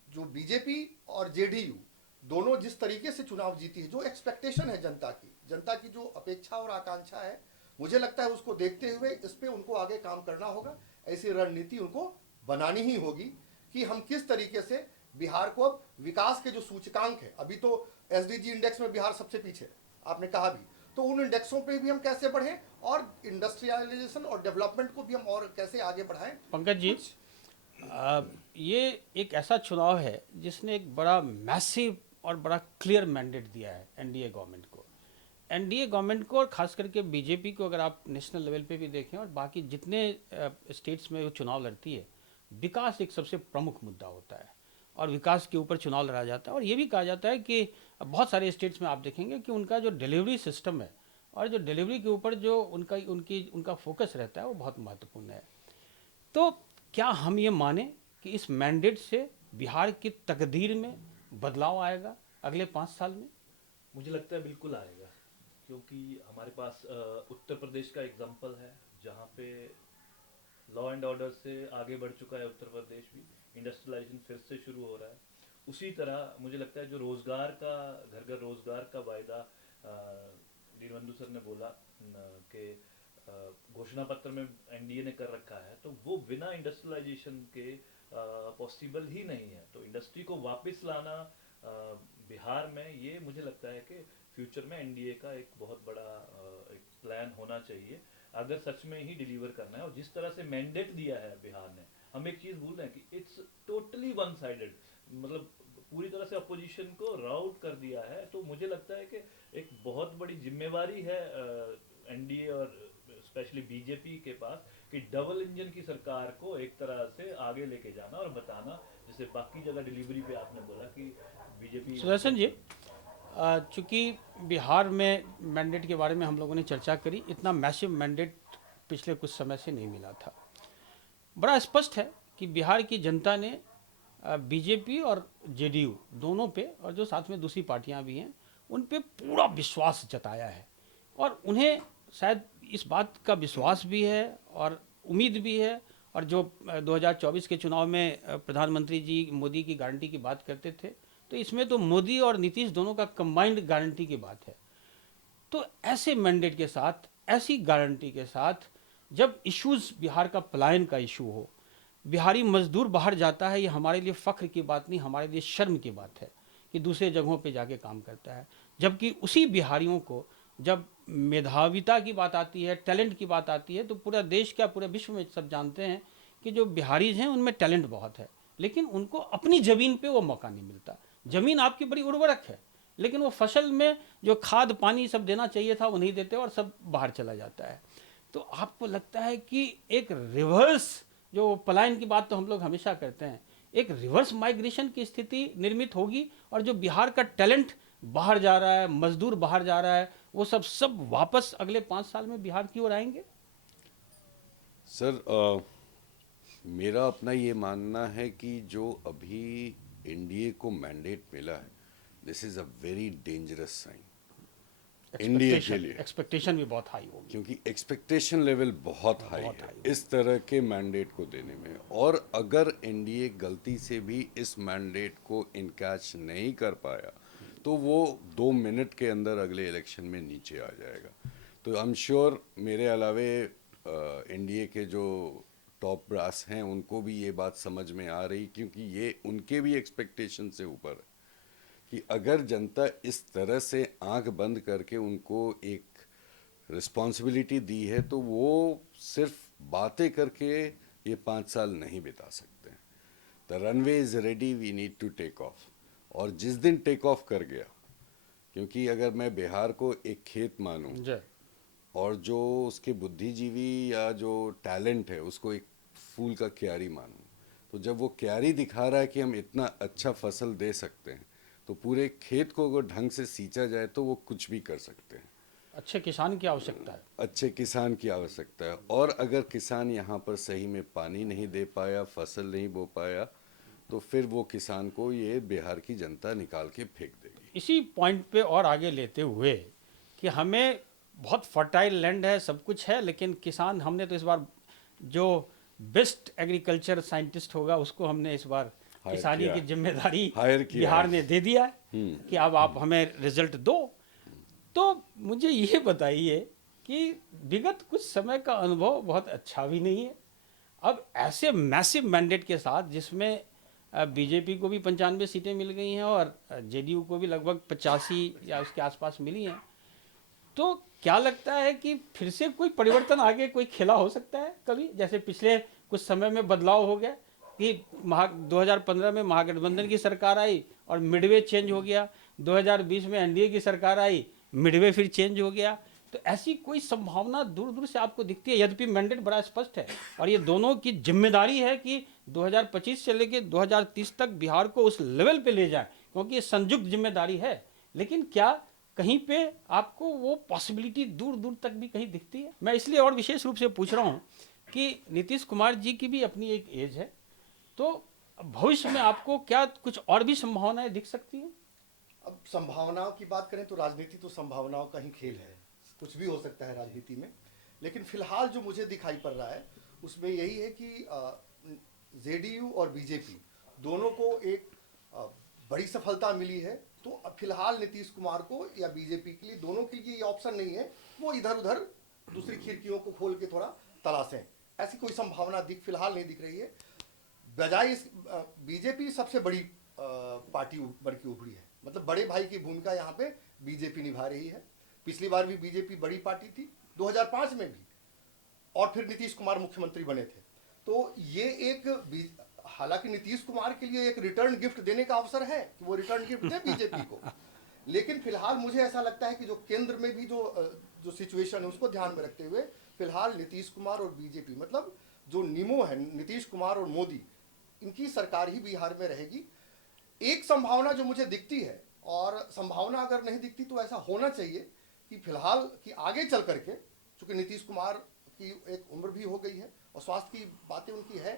जो बीजेपी और जेडीयू दोनों जिस तरीके से चुनाव जीती है, जो एक्सपेक्टेशन है जनता की जो अपेक्षा और आकांक्षा है, मुझे लगता है उसको देखते हुए इस पे उनको आगे काम करना होगा। ऐसी रणनीति उनको बनानी ही होगी कि हम किस तरीके से बिहार को अब विकास के जो सूचकांक है, अभी तो एसडीजी इंडेक्स में बिहार सबसे पीछे, आपने कहा भी, तो उन इंडेक्सों पे भी हम कैसे बढ़ें और इंडस्ट्रियलाइजेशन और डेवलपमेंट को भी हम और कैसे आगे बढ़ाएं। पंकज जी, ये एक ऐसा चुनाव है जिसने एक बड़ा मैसिव और बड़ा क्लियर मैंडेट दिया है एनडीए गवर्नमेंट को, और खास करके बीजेपी को। अगर आप नेशनल लेवल पे भी देखें और बाकी जितने स्टेट्स में वो चुनाव लड़ती है, विकास एक सबसे प्रमुख मुद्दा होता है और विकास के ऊपर चुनाव लड़ा जाता है। और ये भी कहा जाता है कि बहुत सारे स्टेट्स में आप देखेंगे कि उनका जो डिलीवरी सिस्टम है और जो डिलीवरी के ऊपर जो उनका फोकस रहता है वो बहुत महत्वपूर्ण है। तो क्या हम ये माने कि इस मैंडेट से बिहार की तकदीर में बदलाव आएगा अगले 5 साल में? मुझे लगता है बिल्कुल आएगा, क्योंकि हमारे पास उत्तर प्रदेश का एग्जाम्पल है जहाँ पे लॉ एंड ऑर्डर से आगे बढ़ चुका है उत्तर प्रदेश भी, इंडस्ट्रियलाइजेशन फिर से शुरू हो रहा है। उसी तरह मुझे लगता है जो रोजगार का, घर घर रोजगार का वायदा दीनबंधु सर ने बोला कि घोषणा पत्र में एनडीए ने कर रखा है, तो वो बिना इंडस्ट्रियलाइजेशन के पॉसिबल ही नहीं है। तो इंडस्ट्री को वापस लाना बिहार में, ये मुझे लगता है कि फ्यूचर में एनडीए का एक बहुत बड़ा एक प्लान होना चाहिए, अगर सच में ही डिलीवर करना है। और जिस तरह से मैंडेट दिया है बिहार ने, हम एक चीज भूल रहे हैं कि इट्स टोटली वन साइडेड, मतलब पूरी तरह से अपोजिशन को राउट कर दिया है। तो मुझे लगता है कि एक बहुत बड़ी जिम्मेवारी है एनडीए और स्पेशली बीजेपी के पास कि डबल इंजन की सरकार को एक तरह से आगे लेके जाना और बताना, जैसे बाकी जगह डिलीवरी पे आपने बोला कि बीजेपी। सुदर्शन जी, चूँकि बिहार में मैंडेट के बारे में हम लोगों ने चर्चा करी, इतना मैसिव मैंडेट पिछले कुछ समय से नहीं मिला था। बड़ा स्पष्ट है कि बिहार की जनता ने बीजेपी और जेडीयू दोनों पे, और जो साथ में दूसरी पार्टियां भी हैं, उन पे पूरा विश्वास जताया है। और उन्हें शायद इस बात का विश्वास भी है और उम्मीद भी है। और जो 2024 के चुनाव में प्रधानमंत्री जी मोदी की गारंटी की बात करते थे, तो इसमें तो मोदी और नीतीश दोनों का कंबाइंड गारंटी की बात है। तो ऐसे मैंडेट के साथ, ऐसी गारंटी के साथ, जब इश्यूज बिहार का पलायन का इशू हो, बिहारी मजदूर बाहर जाता है, ये हमारे लिए फ़ख्र की बात नहीं, हमारे लिए शर्म की बात है कि दूसरे जगहों पे जाके काम करता है। जबकि उसी बिहारियों को जब मेधाविता की बात आती है, टैलेंट की बात आती है, तो पूरा देश क्या पूरे विश्व में सब जानते हैं कि जो बिहारीज हैं उनमें टैलेंट बहुत है, लेकिन उनको अपनी ज़मीन पे वो मौका नहीं मिलता। ज़मीन आपकी बड़ी उर्वरक है, लेकिन वो फसल में जो खाद पानी सब देना चाहिए था वो नहीं देते और सब बाहर चला जाता है। तो आपको लगता है कि एक रिवर्स, जो पलायन की बात तो हम लोग हमेशा करते हैं, एक रिवर्स माइग्रेशन की स्थिति निर्मित होगी और जो बिहार का टैलेंट बाहर जा रहा है, मजदूर बाहर जा रहा है, वो सब वापस अगले 5 साल में बिहार की ओर आएंगे? सर मेरा अपना ये मानना है कि जो अभी एनडीए को मैंडेट मिला है, this is a very dangerous sign India के लिए। एक्सपेक्टेशन भी बहुत हाई होगी, क्योंकि एक्सपेक्टेशन लेवल बहुत हाई है इस तरह के मैंडेट को देने में, और अगर एनडीए गलती से भी इस मैंडेट को इनकैच नहीं कर पाया तो वो 2 मिनट के अंदर अगले इलेक्शन में नीचे आ जाएगा। तो आई एम श्योर मेरे अलावे एनडीए के जो टॉप ब्रास हैं उनको भी ये बात समझ में आ रही, क्योंकि ये उनके भी एक्सपेक्टेशन से ऊपर है कि अगर जनता इस तरह से आंख बंद करके उनको एक रिस्पॉन्सिबिलिटी दी है तो वो सिर्फ बातें करके ये 5 साल नहीं बिता सकते। The runway is ready, we need to take off. और जिस दिन टेक ऑफ कर गया, क्योंकि अगर मैं बिहार को एक खेत मानूं और जो उसके बुद्धिजीवी या जो टैलेंट है उसको एक फूल का क्यारी मानूं, तो जब वो क्यारी दिखा रहा है कि हम इतना अच्छा फसल दे सकते हैं, तो पूरे खेत को अगर ढंग से सींचा जाए तो वो कुछ भी कर सकते हैं। अच्छे किसान की आवश्यकता है, अच्छे किसान की आवश्यकता है। और अगर किसान यहाँ पर सही में पानी नहीं दे पाया, फसल नहीं बो पाया, तो फिर वो किसान को ये बिहार की जनता निकाल के फेंक देगी। इसी पॉइंट पे और आगे लेते हुए कि हमें बहुत फर्टाइल लैंड है, सब कुछ है, लेकिन किसान, हमने तो इस बार जो बेस्ट एग्रीकल्चर साइंटिस्ट होगा उसको हमने इस बार किसानी की जिम्मेदारी बिहार ने दे दिया है कि अब आप हमें रिजल्ट दो। तो मुझे ये बताइए कि विगत कुछ समय का अनुभव बहुत अच्छा भी नहीं है। अब ऐसे मैसिव मैंडेट के साथ, जिसमें बीजेपी को भी 95 सीटें मिल गई हैं और जेडीयू को भी लगभग 85 या उसके आसपास मिली हैं, तो क्या लगता है कि फिर से कोई परिवर्तन आगे कोई खेला हो सकता है कभी? जैसे पिछले कुछ समय में बदलाव हो गया कि 2015 में महागठबंधन की सरकार आई और मिडवे चेंज हो गया, 2020 में एनडीए की सरकार आई, मिडवे फिर चेंज हो गया। तो ऐसी कोई संभावना दूर दूर से आपको दिखती है? यद्यपि मैंडेट बड़ा स्पष्ट है और ये दोनों की जिम्मेदारी है कि 2025 से लेकर 2030 तक बिहार को उस लेवल पे ले जाए, क्योंकि ये संयुक्त जिम्मेदारी है। लेकिन क्या कहीं पे आपको वो पॉसिबिलिटी दूर दूर तक भी कहीं दिखती है? मैं इसलिए और विशेष रूप से पूछ रहा हूँ कि नीतीश कुमार जी की भी अपनी एक एज है, तो भविष्य में आपको क्या कुछ और भी संभावनाएं दिख सकती हैं? अब संभावनाओं की बात करें तो राजनीति तो संभावनाओं का ही खेल है, कुछ भी हो सकता है राजनीति में। लेकिन फिलहाल जो मुझे दिखाई पड़ रहा है उसमें यही है कि जेडीयू और बीजेपी दोनों को एक बड़ी सफलता मिली है। तो अब फिलहाल नीतीश कुमार को या बीजेपी के लिए, दोनों के लिए ये ऑप्शन नहीं है वो इधर उधर दूसरी खिड़कियों को खोल के थोड़ा तलाशें। ऐसी कोई संभावना फिलहाल नहीं दिख रही है। बजाय इस बीजेपी सबसे बड़ी पार्टी उभर के उभरी है, मतलब बड़े भाई की भूमिका यहाँ पे बीजेपी निभा रही है। पिछली बार भी बीजेपी बड़ी पार्टी थी, 2005 में भी, और फिर नीतीश कुमार मुख्यमंत्री बने थे। तो ये एक, हालांकि नीतीश कुमार के लिए एक रिटर्न गिफ्ट देने का अवसर है कि वो रिटर्न गिफ्ट दे बीजेपी को। लेकिन फिलहाल मुझे ऐसा लगता है कि जो केंद्र में भी जो सिचुएशन है उसको ध्यान में रखते हुए फिलहाल नीतीश कुमार और बीजेपी, मतलब जो निमो है नीतीश कुमार और मोदी, इनकी सरकार ही बिहार में रहेगी। एक संभावना जो मुझे दिखती है, और संभावना अगर नहीं दिखती तो ऐसा होना चाहिए कि फिलहाल कि आगे चल करके, चूंकि नीतीश कुमार की एक उम्र भी हो गई है और स्वास्थ्य की बातें उनकी है,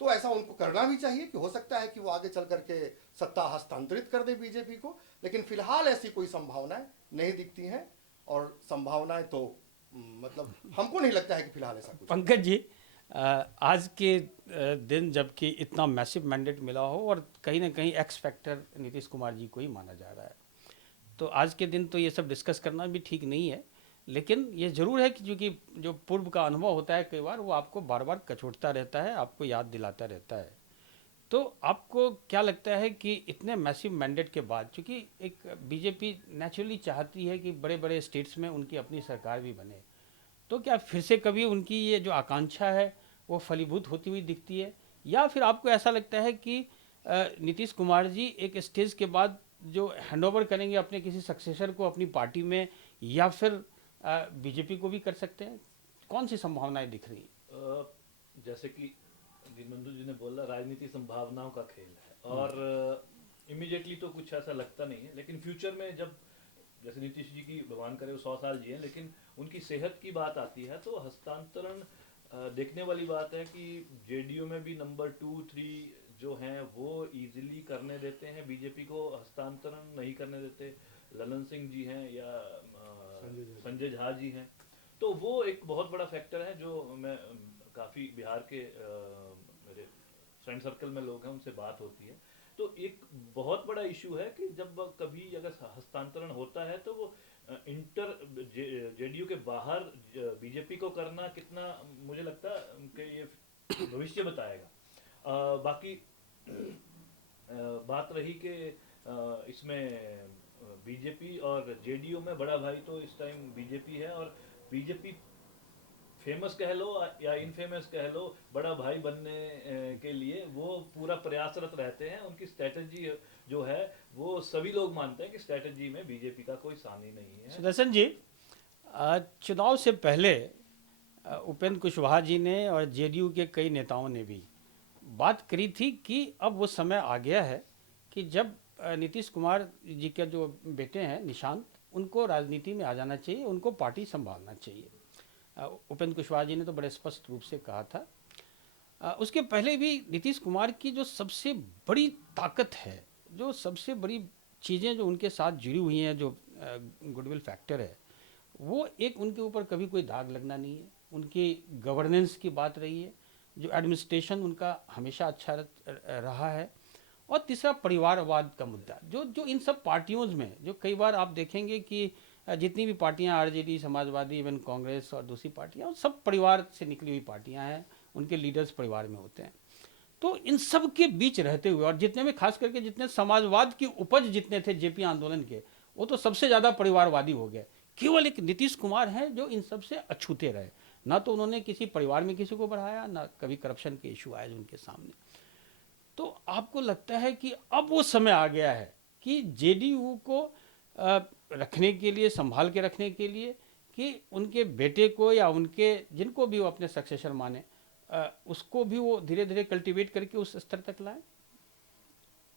तो ऐसा उनको करना भी चाहिए कि हो सकता है कि वो आगे चल करके सत्ता हस्तांतरित कर दे बीजेपी को। लेकिन फिलहाल ऐसी कोई संभावनाएं नहीं दिखती हैं, और संभावनाएं तो मतलब हमको नहीं लगता है कि फिलहाल ऐसा कुछ। पंकज जी, आज के दिन जबकि इतना मैसिव मैंडेट मिला हो और कहीं ना कहीं एक्स फैक्टर नीतीश कुमार जी को ही माना जा रहा है, तो आज के दिन तो ये सब डिस्कस करना भी ठीक नहीं है। लेकिन ये ज़रूर है कि क्योंकि जो पूर्व का अनुभव होता है कई बार, वो आपको बार बार कचोटता रहता है, आपको याद दिलाता रहता है। तो आपको क्या लगता है कि इतने मैसिव मैंडेट के बाद, चूँकि एक बीजेपी नेचुरली चाहती है कि बड़े बड़े स्टेट्स में उनकी अपनी सरकार भी बने, तो क्या फिर से कभी उनकी ये जो आकांक्षा है वो फलीभूत होती हुई दिखती है, या फिर आपको ऐसा लगता है कि नीतीश कुमार जी एक स्टेज के बाद जो हैंडओवर करेंगे अपने किसी सक्सेसर को अपनी पार्टी में, या फिर बीजेपी को भी कर सकते हैं? कौन सी संभावनाएं दिख रही? जैसे कि दीनबंधु जी ने बोला राजनीति संभावनाओं का खेल है और इमीडिएटली तो कुछ ऐसा लगता नहीं है, लेकिन फ्यूचर में जब जैसे नीतीश जी की भगवान करे वो 100 साल जिए, लेकिन उनकी सेहत की बात आती है तो हस्तांतरण देखने वाली बात है कि जेडीयू में भी नंबर 2, 3 जो हैं वो इजीली करने देते हैं, बीजेपी को हस्तांतरण नहीं करने देते। ललन सिंह जी हैं या संजय झा जी हैं, तो वो एक बहुत बड़ा फैक्टर है जो मैं काफ़ी बिहार के मेरे फ्रेंड सर्कल में लोग हैं उनसे बात होती है, तो एक बहुत बड़ा इशू है कि जब कभी अगर हस्तांतरण होता है तो वो इंटर जेडीयू के बाहर बीजेपी को करना कितना, मुझे लगता है कि ये भविष्य बताएगा। बाकी बात रही कि इसमें बीजेपी और जेडीयू में बड़ा भाई तो इस टाइम बीजेपी है, और बीजेपी फेमस कह लो या इनफेमस कह लो, बड़ा भाई बनने के लिए वो पूरा प्रयासरत रहते हैं। उनकी स्ट्रेटजी जो है वो सभी लोग मानते हैं कि स्ट्रेटजी में बीजेपी का कोई सानी नहीं है। सुदर्शन जी, चुनाव से पहले उपेंद्र कुशवाहा जी ने और जेडीयू के कई नेताओं ने भी बात करी थी कि अब वो समय आ गया है कि जब नीतीश कुमार जी के जो बेटे हैं निशांत, उनको राजनीति में आ जाना चाहिए, उनको पार्टी संभालना चाहिए। उपेंद्र कुशवाहा जी ने तो बड़े स्पष्ट रूप से कहा था। उसके पहले भी नीतीश कुमार की जो सबसे बड़ी ताकत है, जो सबसे बड़ी चीज़ें जो उनके साथ जुड़ी हुई हैं, जो गुडविल फैक्टर है, वो एक उनके ऊपर कभी कोई दाग लगना नहीं है। उनकी गवर्नेंस की बात रही है, जो एडमिनिस्ट्रेशन उनका हमेशा अच्छा रहा है, और तीसरा परिवारवाद का मुद्दा जो जो इन सब पार्टियों में, जो कई बार आप देखेंगे कि जितनी भी पार्टियां, आरजेडी, समाजवादी, इवन कांग्रेस और दूसरी पार्टियां, सब परिवार से निकली हुई पार्टियां हैं, उनके लीडर्स परिवार में होते हैं। तो इन सब के बीच रहते हुए, और जितने में खास करके जितने समाजवाद की उपज जितने थे जेपी आंदोलन के, वो तो सबसे ज़्यादा परिवारवादी हो गए। केवल एक नीतीश कुमार हैं जो इन सब से अछूते रहे। ना तो उन्होंने किसी परिवार में किसी को बढ़ाया, ना कभी करप्शन के इशू आए उनके सामने। तो आपको लगता है कि अब वो समय आ गया है कि जेडीयू को रखने के लिए, संभाल के रखने के लिए, कि उनके बेटे को या उनके जिनको भी वो अपने सक्सेसर माने, उसको भी वो धीरे धीरे कल्टीवेट करके उस स्तर तक लाए?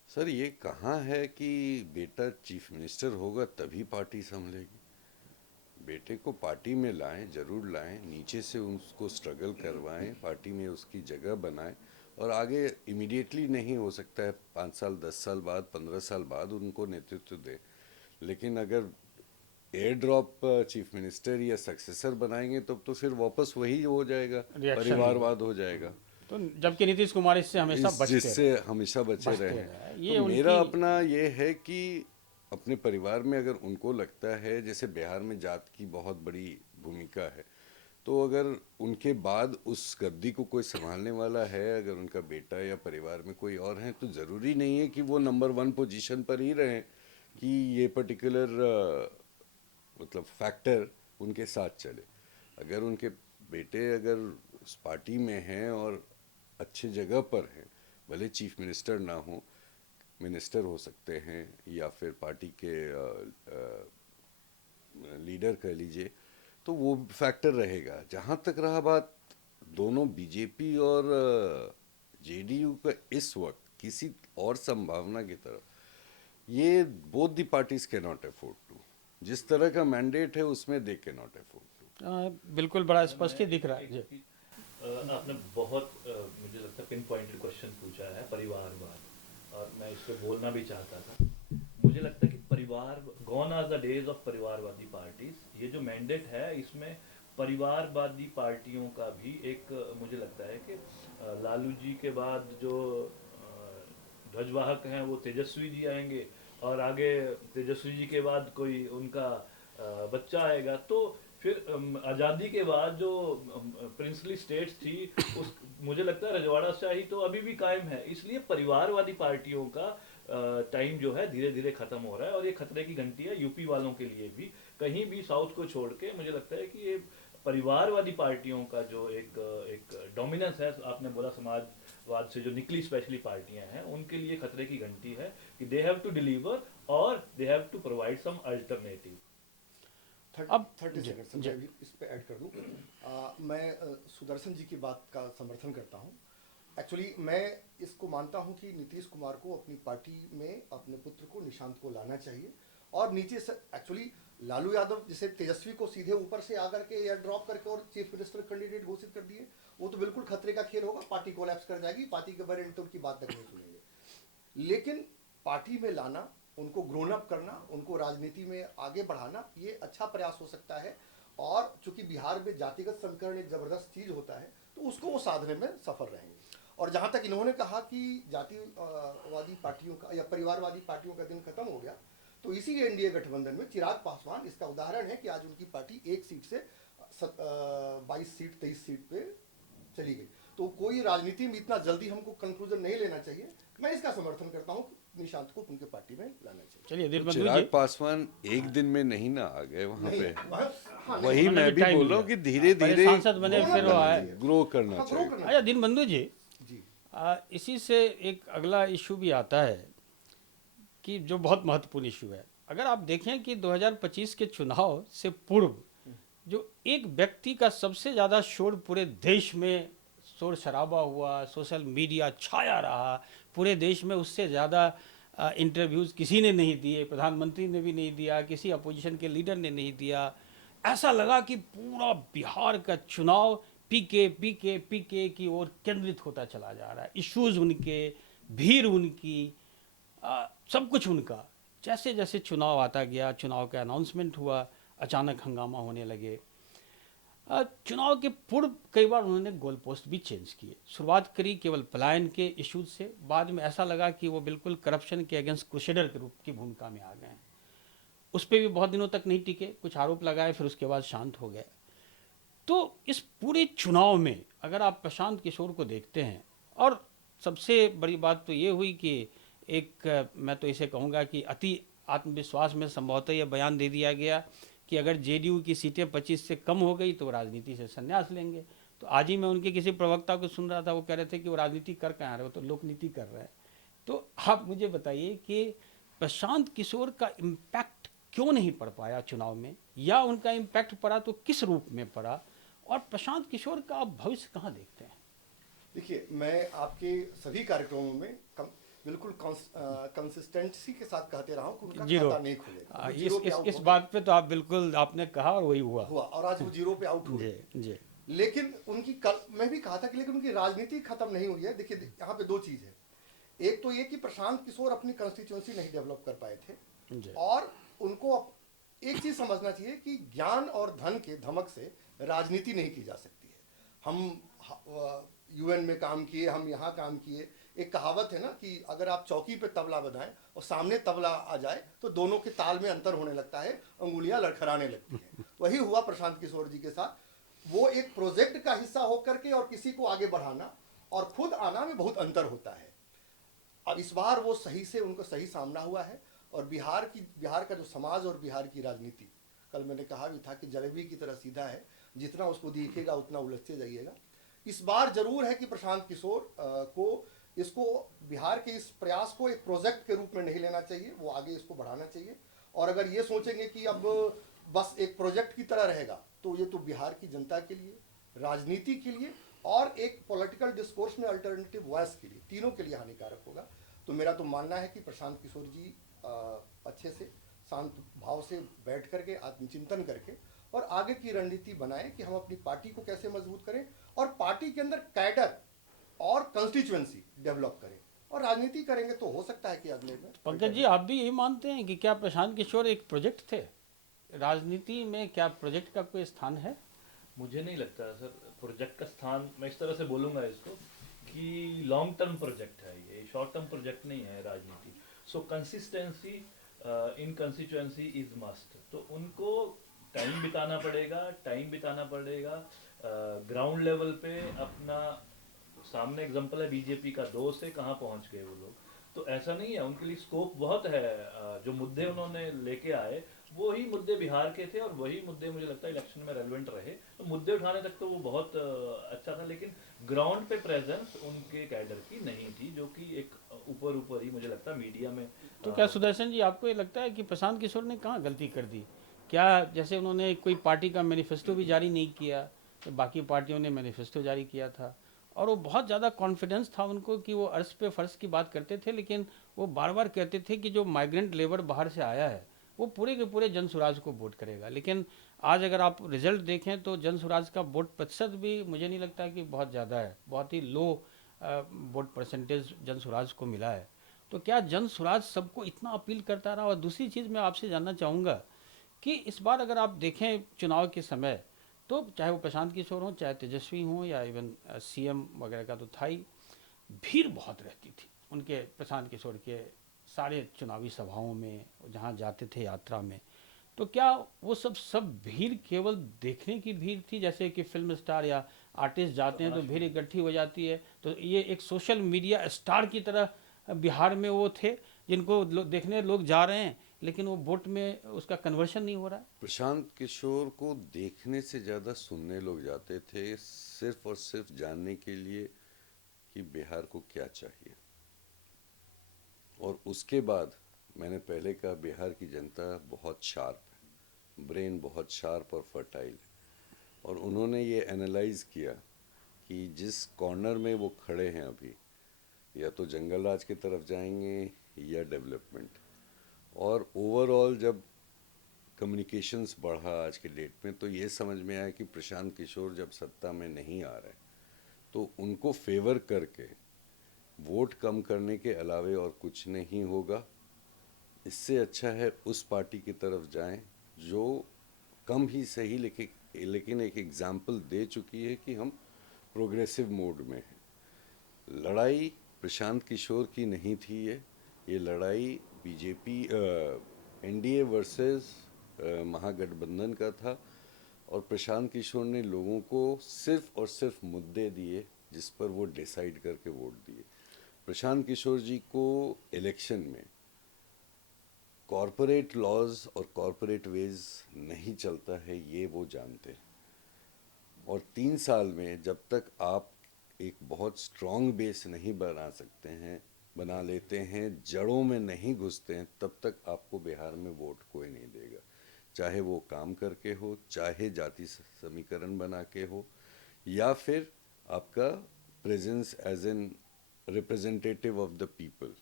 सर, ये कहाँ है कि बेटा चीफ मिनिस्टर होगा तभी पार्टी संभलेगी। बेटे को पार्टी में लाएं, जरूर लाएं, नीचे से उसको स्ट्रगल करवाएं, पार्टी में उसकी जगह बनाएं, और आगे इमीडिएटली नहीं हो सकता है, 5 साल 10 साल बाद 15 साल बाद उनको नेतृत्व दे। लेकिन अगर एयर ड्रॉप चीफ मिनिस्टर या सक्सेसर बनाएंगे तब तो फिर वापस वही हो जाएगा, परिवारवाद हो जाएगा। तो जबकि नीतीश कुमार इससे हमेशा जिससे हमेशा बचे रहे। ये तो मेरा अपना ये है कि अपने परिवार में अगर उनको लगता है, जैसे बिहार में जात की बहुत बड़ी भूमिका है, तो अगर उनके बाद उस गद्दी को कोई संभालने वाला है, अगर उनका बेटा या परिवार में कोई और है, तो ज़रूरी नहीं है कि वो नंबर 1 पोजीशन पर ही रहें, कि ये पर्टिकुलर मतलब फैक्टर उनके साथ चले। अगर उनके बेटे अगर उस पार्टी में हैं और अच्छे जगह पर हैं, भले चीफ मिनिस्टर ना हो, मिनिस्टर हो सकते हैं या फिर पार्टी के लीडर कह लीजिए, तो वो फैक्टर रहेगा। जहाँ तक रहा बात दोनों बीजेपी और जेडीयू का इस वक्त किसी और संभावना की तरफ, ये both the parties can not afford to. जिस तरह का मैंडेट है उसमें they can not afford to. बिल्कुल बड़ा स्पष्ट ही दिख रहा है। आपने बहुत मुझे लगता है पिन पॉइंटेड क्वेश्चन पूछा है परिवारवाद, और मैं इस पर बोलना भी चाहता था। मुझे लगता है कि परिवार, gone are the days of परिवारवादी पार्टीज। ये जो मैंडेट है इसमें परिवारवादी पार्टियों का भी एक, मुझे लगता है कि लालू जी के बाद जो ध्वजवाहक हैं वो तेजस्वी जी आएंगे, और आगे तेजस्वी जी के बाद कोई उनका बच्चा आएगा, तो फिर आज़ादी के बाद जो प्रिंसली स्टेट्स थी उस, मुझे लगता है रजवाड़ा शाही तो अभी भी कायम है। इसलिए परिवारवादी पार्टियों का टाइम जो है धीरे धीरे खत्म हो रहा है, और ये खतरे की घंटी है यूपी वालों के लिए भी। कहीं भी साउथ को छोड़ के मुझे लगता है कि ये परिवारवादी पार्टियों का जो एक डोमिनेंस है, आपने बोला समाजवाद से जो निकली स्पेशली पार्टियां हैं, उनके लिए खतरे की घंटी है कि दे हैव टू डिलीवर और they have to provide some alternative. अब 30 सेकंड मैं इस पे ऐड कर दूं। मैं सुदर्शन जी की बात का समर्थन करता हूं। एक्चुअली मैं इसको मानता हूं कि नीतीश कुमार को अपनी पार्टी में अपने पुत्र को निशांत को लाना चाहिए और नीचे से एक्चुअली लालू यादव जैसे तेजस्वी को सीधे ऊपर से आकर के या ड्रॉप करके और चीफ मिनिस्टर कैंडिडेट घोषित कर दिए, वो तो बिल्कुल खतरे का खेल होगा, पार्टी कोलैप्स कर जाएगी, पार्टी के बड़े तो उनकी बात तक नहीं सुनेंगे। लेकिन पार्टी में लाना, उनको ग्रोन अप करना, उनको राजनीति में आगे बढ़ाना, ये अच्छा प्रयास हो सकता है। और चूंकि बिहार में जातिगत समीकरण एक जबरदस्त चीज होता है, तो उसको वो साधने में सफल रहेंगे। और जहां तक इन्होंने कहा कि जातिवादी पार्टियों का या परिवारवादी पार्टियों का दिन खत्म हो गया, तो इसी एनडीए गठबंधन में चिराग पासवान इसका उदाहरण है कि आज उनकी पार्टी एक सीट से 22 सीट 23 सीट पे चली गई। तो कोई राजनीति में इतना जल्दी हमको कंक्लूजन नहीं लेना चाहिए। मैं इसका समर्थन करता हूँ कि निशांत को उनके पार्टी में लाना चाहिए। चलिए तो दिलबंधु चिराग जी, पासवान एक दिन में नहीं ना आ गए वहाँ नहीं, पे, हाँ, नहीं, वही उन्होंने मैं भी भी टाइम बोल रहा हूँ लिया। कि धीरे पहले धीरे सांसद बने, फिर वो आए। ग्रो करना हाँ, चाहिए। ग्रो करना अच्छा दिलबंधु जी, जी। इसी से एक अगला इशू भी आता है कि जो बहुत महत्वपूर्ण इशू है। अगर आप देखें कि 2025 के चुनाव से पूर्व जो एक व्यक्ति का सबसे ज़्यादा शोर पूरे देश में शोर शराबा हुआ, सोशल मीडिया छाया रहा पूरे देश में, उससे ज़्यादा इंटरव्यूज़ किसी ने नहीं दिए, प्रधानमंत्री ने भी नहीं दिया, किसी अपोजिशन के लीडर ने नहीं दिया। ऐसा लगा कि पूरा बिहार का चुनाव पीके की ओर केंद्रित होता चला जा रहा है। इश्यूज़ उनके, भीड़ उनकी, सब कुछ उनका। जैसे जैसे चुनाव आता गया, चुनाव का अनाउंसमेंट हुआ, अचानक हंगामा होने लगे। चुनाव के पूर्व कई बार उन्होंने गोल पोस्ट भी चेंज किए। शुरुआत करी केवल पलायन के इश्यूज से, बाद में ऐसा लगा कि वो बिल्कुल करप्शन के अगेंस्ट क्रूसेडर के रूप की भूमिका में आ गए हैं। उस पर भी बहुत दिनों तक नहीं टिके, कुछ आरोप लगाए, फिर उसके बाद शांत हो गए। तो इस पूरे चुनाव में अगर आप प्रशांत किशोर को देखते हैं, और सबसे बड़ी बात तो ये हुई कि एक मैं तो इसे कहूँगा कि अति आत्मविश्वास में संभवतः यह बयान दे दिया गया कि अगर जेडीयू की सीटें 25 से कम हो गई तो राजनीति से संन्यास लेंगे। तो आज ही मैं उनके किसी प्रवक्ता को सुन रहा था, वो कह रहे थे कि वो राजनीति कर कहाँ रहे हो, तो लोकनीति कर रहे हैं। तो आप मुझे बताइए कि प्रशांत किशोर का इम्पैक्ट क्यों नहीं पड़ पाया चुनाव में, या उनका इम्पैक्ट पड़ा तो किस रूप में पड़ा, और प्रशांत किशोर का आप भविष्य कहाँ देखते हैं? देखिए, मैं आपके सभी कार्यक्रमों में बिल्कुल कंसिस्टेंसी के साथ कहते रहा हूँ कि उनका जीरो। खाता नहीं खुलेगा। वो जीरो पे आउट इस हो बात पे तो आप बिल्कुल आपने कहा और वही हुआ और आज वो जीरो पे आउट हुए। जी। लेकिन उनकी मैं भी कहा था कि लेकिन उनकी राजनीति खत्म नहीं हुई है। देखिए, यहाँ पे दो चीज है। एक तो ये कि प्रशांत किशोर अपनी कंस्टिट्यूएंसी नहीं डेवलप कर पाए थे, और उनको एक चीज समझना चाहिए कि ज्ञान और धन के धमक से राजनीति नहीं की जा सकती है। हम यूएन में काम किए, हम यहाँ काम किए। एक कहावत है ना कि अगर आप चौकी पे तबला बजाएं और सामने तबला आ जाए तो दोनों के ताल में अंतर होने लगता है, अंगुलियां लड़खड़ाने लगती हैं। वही हुआ प्रशांत किशोर जी के साथ। वो एक प्रोजेक्ट का हिस्सा होकर के और किसी को आगे बढ़ाना और खुद आना में बहुत अंतर होता है। अब इस बार वो सही से उनको सही सामना हुआ है। और बिहार का जो समाज और बिहार की राजनीति, कल मैंने कहा भी था कि जलेबी की तरह सीधा है, जितना उसको दिखेगा उतना उलझते जाइएगा। इस बार जरूर है कि प्रशांत किशोर को इसको बिहार के इस प्रयास को एक प्रोजेक्ट के रूप में नहीं लेना चाहिए, वो आगे इसको बढ़ाना चाहिए। और अगर ये सोचेंगे कि अब बस एक प्रोजेक्ट की तरह रहेगा, तो ये तो बिहार की जनता के लिए, राजनीति के लिए और एक पॉलिटिकल डिस्कोर्स में अल्टरनेटिव वॉइस के लिए, तीनों के लिए हानिकारक होगा। तो मेरा तो मानना है कि प्रशांत किशोर जी अच्छे से शांत भाव से बैठ करके आत्मचिंतन करके और आगे की रणनीति बनाएं कि हम अपनी पार्टी को कैसे मजबूत करें और पार्टी के अंदर कैडर और कंस्टिट्यूएंसी डेवलप करें, और राजनीति करेंगे तो हो सकता है कि अगले में। पंकज जी, आप भी यही मानते हैं कि क्या प्रशांत किशोर एक प्रोजेक्ट थे? राजनीति में क्या प्रोजेक्ट का कोई स्थान है? मुझे नहीं लगता सर प्रोजेक्ट का स्थान, मैं इस तरह से बोलूँगा इसको कि लॉन्ग टर्म प्रोजेक्ट है, ये शॉर्ट टर्म प्रोजेक्ट नहीं है राजनीति। सो consistency in constituency is must. तो उनको टाइम बिताना पड़ेगा ग्राउंड लेवल पे। अपना सामने एग्जांपल है बीजेपी का, 2 से कहाँ पहुँच गए वो लोग। तो ऐसा नहीं है, उनके लिए स्कोप बहुत है। जो मुद्दे उन्होंने लेके आए वही मुद्दे बिहार के थे और वही मुद्दे मुझे लगता है इलेक्शन में रेलेवेंट रहे। तो मुद्दे उठाने तक तो वो बहुत अच्छा था, लेकिन ग्राउंड पे प्रेजेंस उनके कैडर की नहीं थी, जो कि एक ऊपर ही मुझे लगता है मीडिया में। तो क्या सुदर्शन जी, आपको ये लगता है कि प्रशांत किशोर ने कहाँ गलती कर दी? क्या जैसे उन्होंने कोई पार्टी का मैनिफेस्टो भी जारी नहीं किया, तो बाकी पार्टियों ने मैनिफेस्टो जारी किया था, और वो बहुत ज़्यादा कॉन्फिडेंस था उनको कि वो अर्श पे फर्श की बात करते थे, लेकिन वो बार बार कहते थे कि जो माइग्रेंट लेबर बाहर से आया है वो पूरे के पूरे जन स्वराज को वोट करेगा। लेकिन आज अगर आप रिजल्ट देखें तो जन स्वराज का वोट प्रतिशत भी मुझे नहीं लगता कि बहुत ज़्यादा है, बहुत ही लो वोट परसेंटेज जन स्वराज को मिला है। तो क्या जन स्वराज सबको इतना अपील करता रहा? और दूसरी चीज़ मैं आपसे जानना चाहूँगा कि इस बार अगर आप देखें चुनाव के समय, तो चाहे वो प्रशांत किशोर हों, चाहे तेजस्वी हों, या इवन सीएम वगैरह का तो था ही, भीड़ बहुत रहती थी उनके, प्रशांत किशोर के सारे चुनावी सभाओं में जहाँ जाते थे यात्रा में। तो क्या वो सब भीड़ केवल देखने की भीड़ थी, जैसे कि फिल्म स्टार या आर्टिस्ट जाते हैं तो भीड़ इकट्ठी हो जाती है, तो ये एक सोशल मीडिया स्टार की तरह बिहार में वो थे जिनको देखने लोग जा रहे हैं, लेकिन वो वोट में उसका कन्वर्शन नहीं हो रहा है? प्रशांत किशोर को देखने से ज़्यादा सुनने लोग जाते थे, सिर्फ और सिर्फ जानने के लिए कि बिहार को क्या चाहिए। और उसके बाद मैंने पहले कहा, बिहार की जनता बहुत शार्प है, ब्रेन बहुत शार्प और फर्टाइल है, और उन्होंने ये एनालाइज किया कि जिस कॉर्नर में वो खड़े हैं अभी, या तो जंगल राज की तरफ जाएंगे या डेवलपमेंट। और ओवरऑल जब कम्युनिकेशंस बढ़ा आज के डेट में, तो ये समझ में आया कि प्रशांत किशोर जब सत्ता में नहीं आ रहे तो उनको फेवर करके वोट कम करने के अलावे और कुछ नहीं होगा। इससे अच्छा है उस पार्टी की तरफ जाएं जो कम ही सही लेकिन एक एग्जाम्पल दे चुकी है कि हम प्रोग्रेसिव मोड में हैं। लड़ाई प्रशांत किशोर की नहीं थी, ये लड़ाई बीजेपी एनडीए वर्सेस महागठबंधन का था, और प्रशांत किशोर ने लोगों को सिर्फ और सिर्फ मुद्दे दिए जिस पर वो डिसाइड करके वोट दिए। प्रशांत किशोर जी को इलेक्शन में कॉरपोरेट लॉज और कॉरपोरेट वेज नहीं चलता है, ये वो जानते हैं। और 3 साल में जब तक आप एक बहुत स्ट्रॉन्ग बेस नहीं बना लेते हैं, जड़ों में नहीं घुसते हैं, तब तक आपको बिहार में वोट कोई नहीं देगा, चाहे वो काम करके हो, चाहे जाति समीकरण बना के हो, या फिर आपका presence as an representative of the people.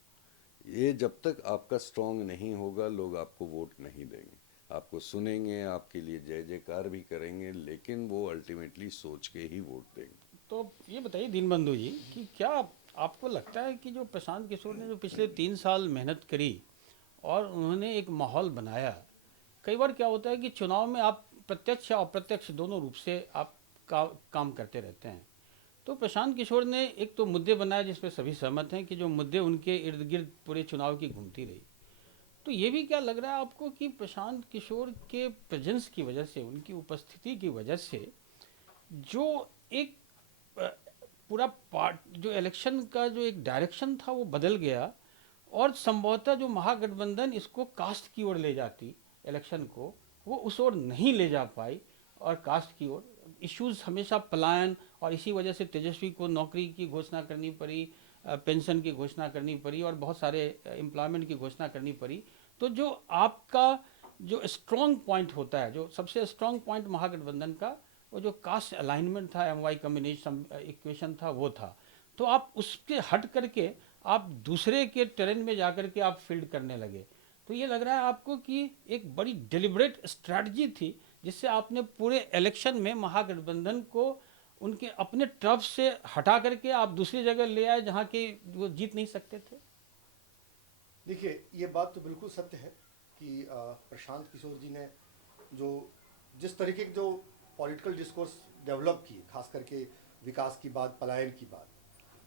ये जब तक आपका स्ट्रॉन्ग नहीं होगा, लोग आपको वोट नहीं देंगे। आपको सुनेंगे, आपके लिए जय जयकार भी करेंगे, लेकिन वो अल्टीमेटली सोच के ही वोट देंगे। तो ये बताइए दीनबंधु जी कि क्या आपको लगता है कि जो प्रशांत किशोर ने जो पिछले 3 साल मेहनत करी और उन्होंने एक माहौल बनाया, कई बार क्या होता है कि चुनाव में आप प्रत्यक्ष या अप्रत्यक्ष दोनों रूप से आप काम करते रहते हैं, तो प्रशांत किशोर ने एक तो मुद्दे बनाए जिस पर सभी सहमत हैं कि जो मुद्दे उनके इर्द गिर्द पूरे चुनाव की घूमती रही। तो ये भी क्या लग रहा है आपको कि प्रशांत किशोर के प्रेजेंस की वजह से, उनकी उपस्थिति की वजह से जो एक पूरा जो इलेक्शन का जो एक डायरेक्शन था वो बदल गया, और संभवतः जो महागठबंधन इसको कास्ट की ओर ले जाती इलेक्शन को, वो उस ओर नहीं ले जा पाई और कास्ट की ओर इश्यूज हमेशा पलायन, और इसी वजह से तेजस्वी को नौकरी की घोषणा करनी पड़ी, पेंशन की घोषणा करनी पड़ी, और बहुत सारे एम्प्लॉयमेंट की घोषणा करनी पड़ी। तो जो आपका जो स्ट्रॉन्ग पॉइंट होता है, जो सबसे स्ट्रॉन्ग पॉइंट महागठबंधन का, वो जो कास्ट अलाइनमेंट था, एमवाई कम्बिनेशन इक्वेशन था, वो था। तो आप उसके हट करके आप दूसरे के टेरेन में जाकर के आप फील्ड करने लगे। तो ये लग रहा है आपको कि एक बड़ी डिलिबरेट स्ट्रैटेजी थी जिससे आपने पूरे इलेक्शन में महागठबंधन को उनके अपने टर्फ से हटा करके आप दूसरी जगह ले आए जहाँ के वो जीत नहीं सकते थे। देखिए, ये बात तो बिल्कुल सत्य है कि प्रशांत किशोर जी ने जिस तरीके के जो पॉलिटिकल डिस्कोर्स डेवलप किए, खास करके विकास की बात, पलायन की बात,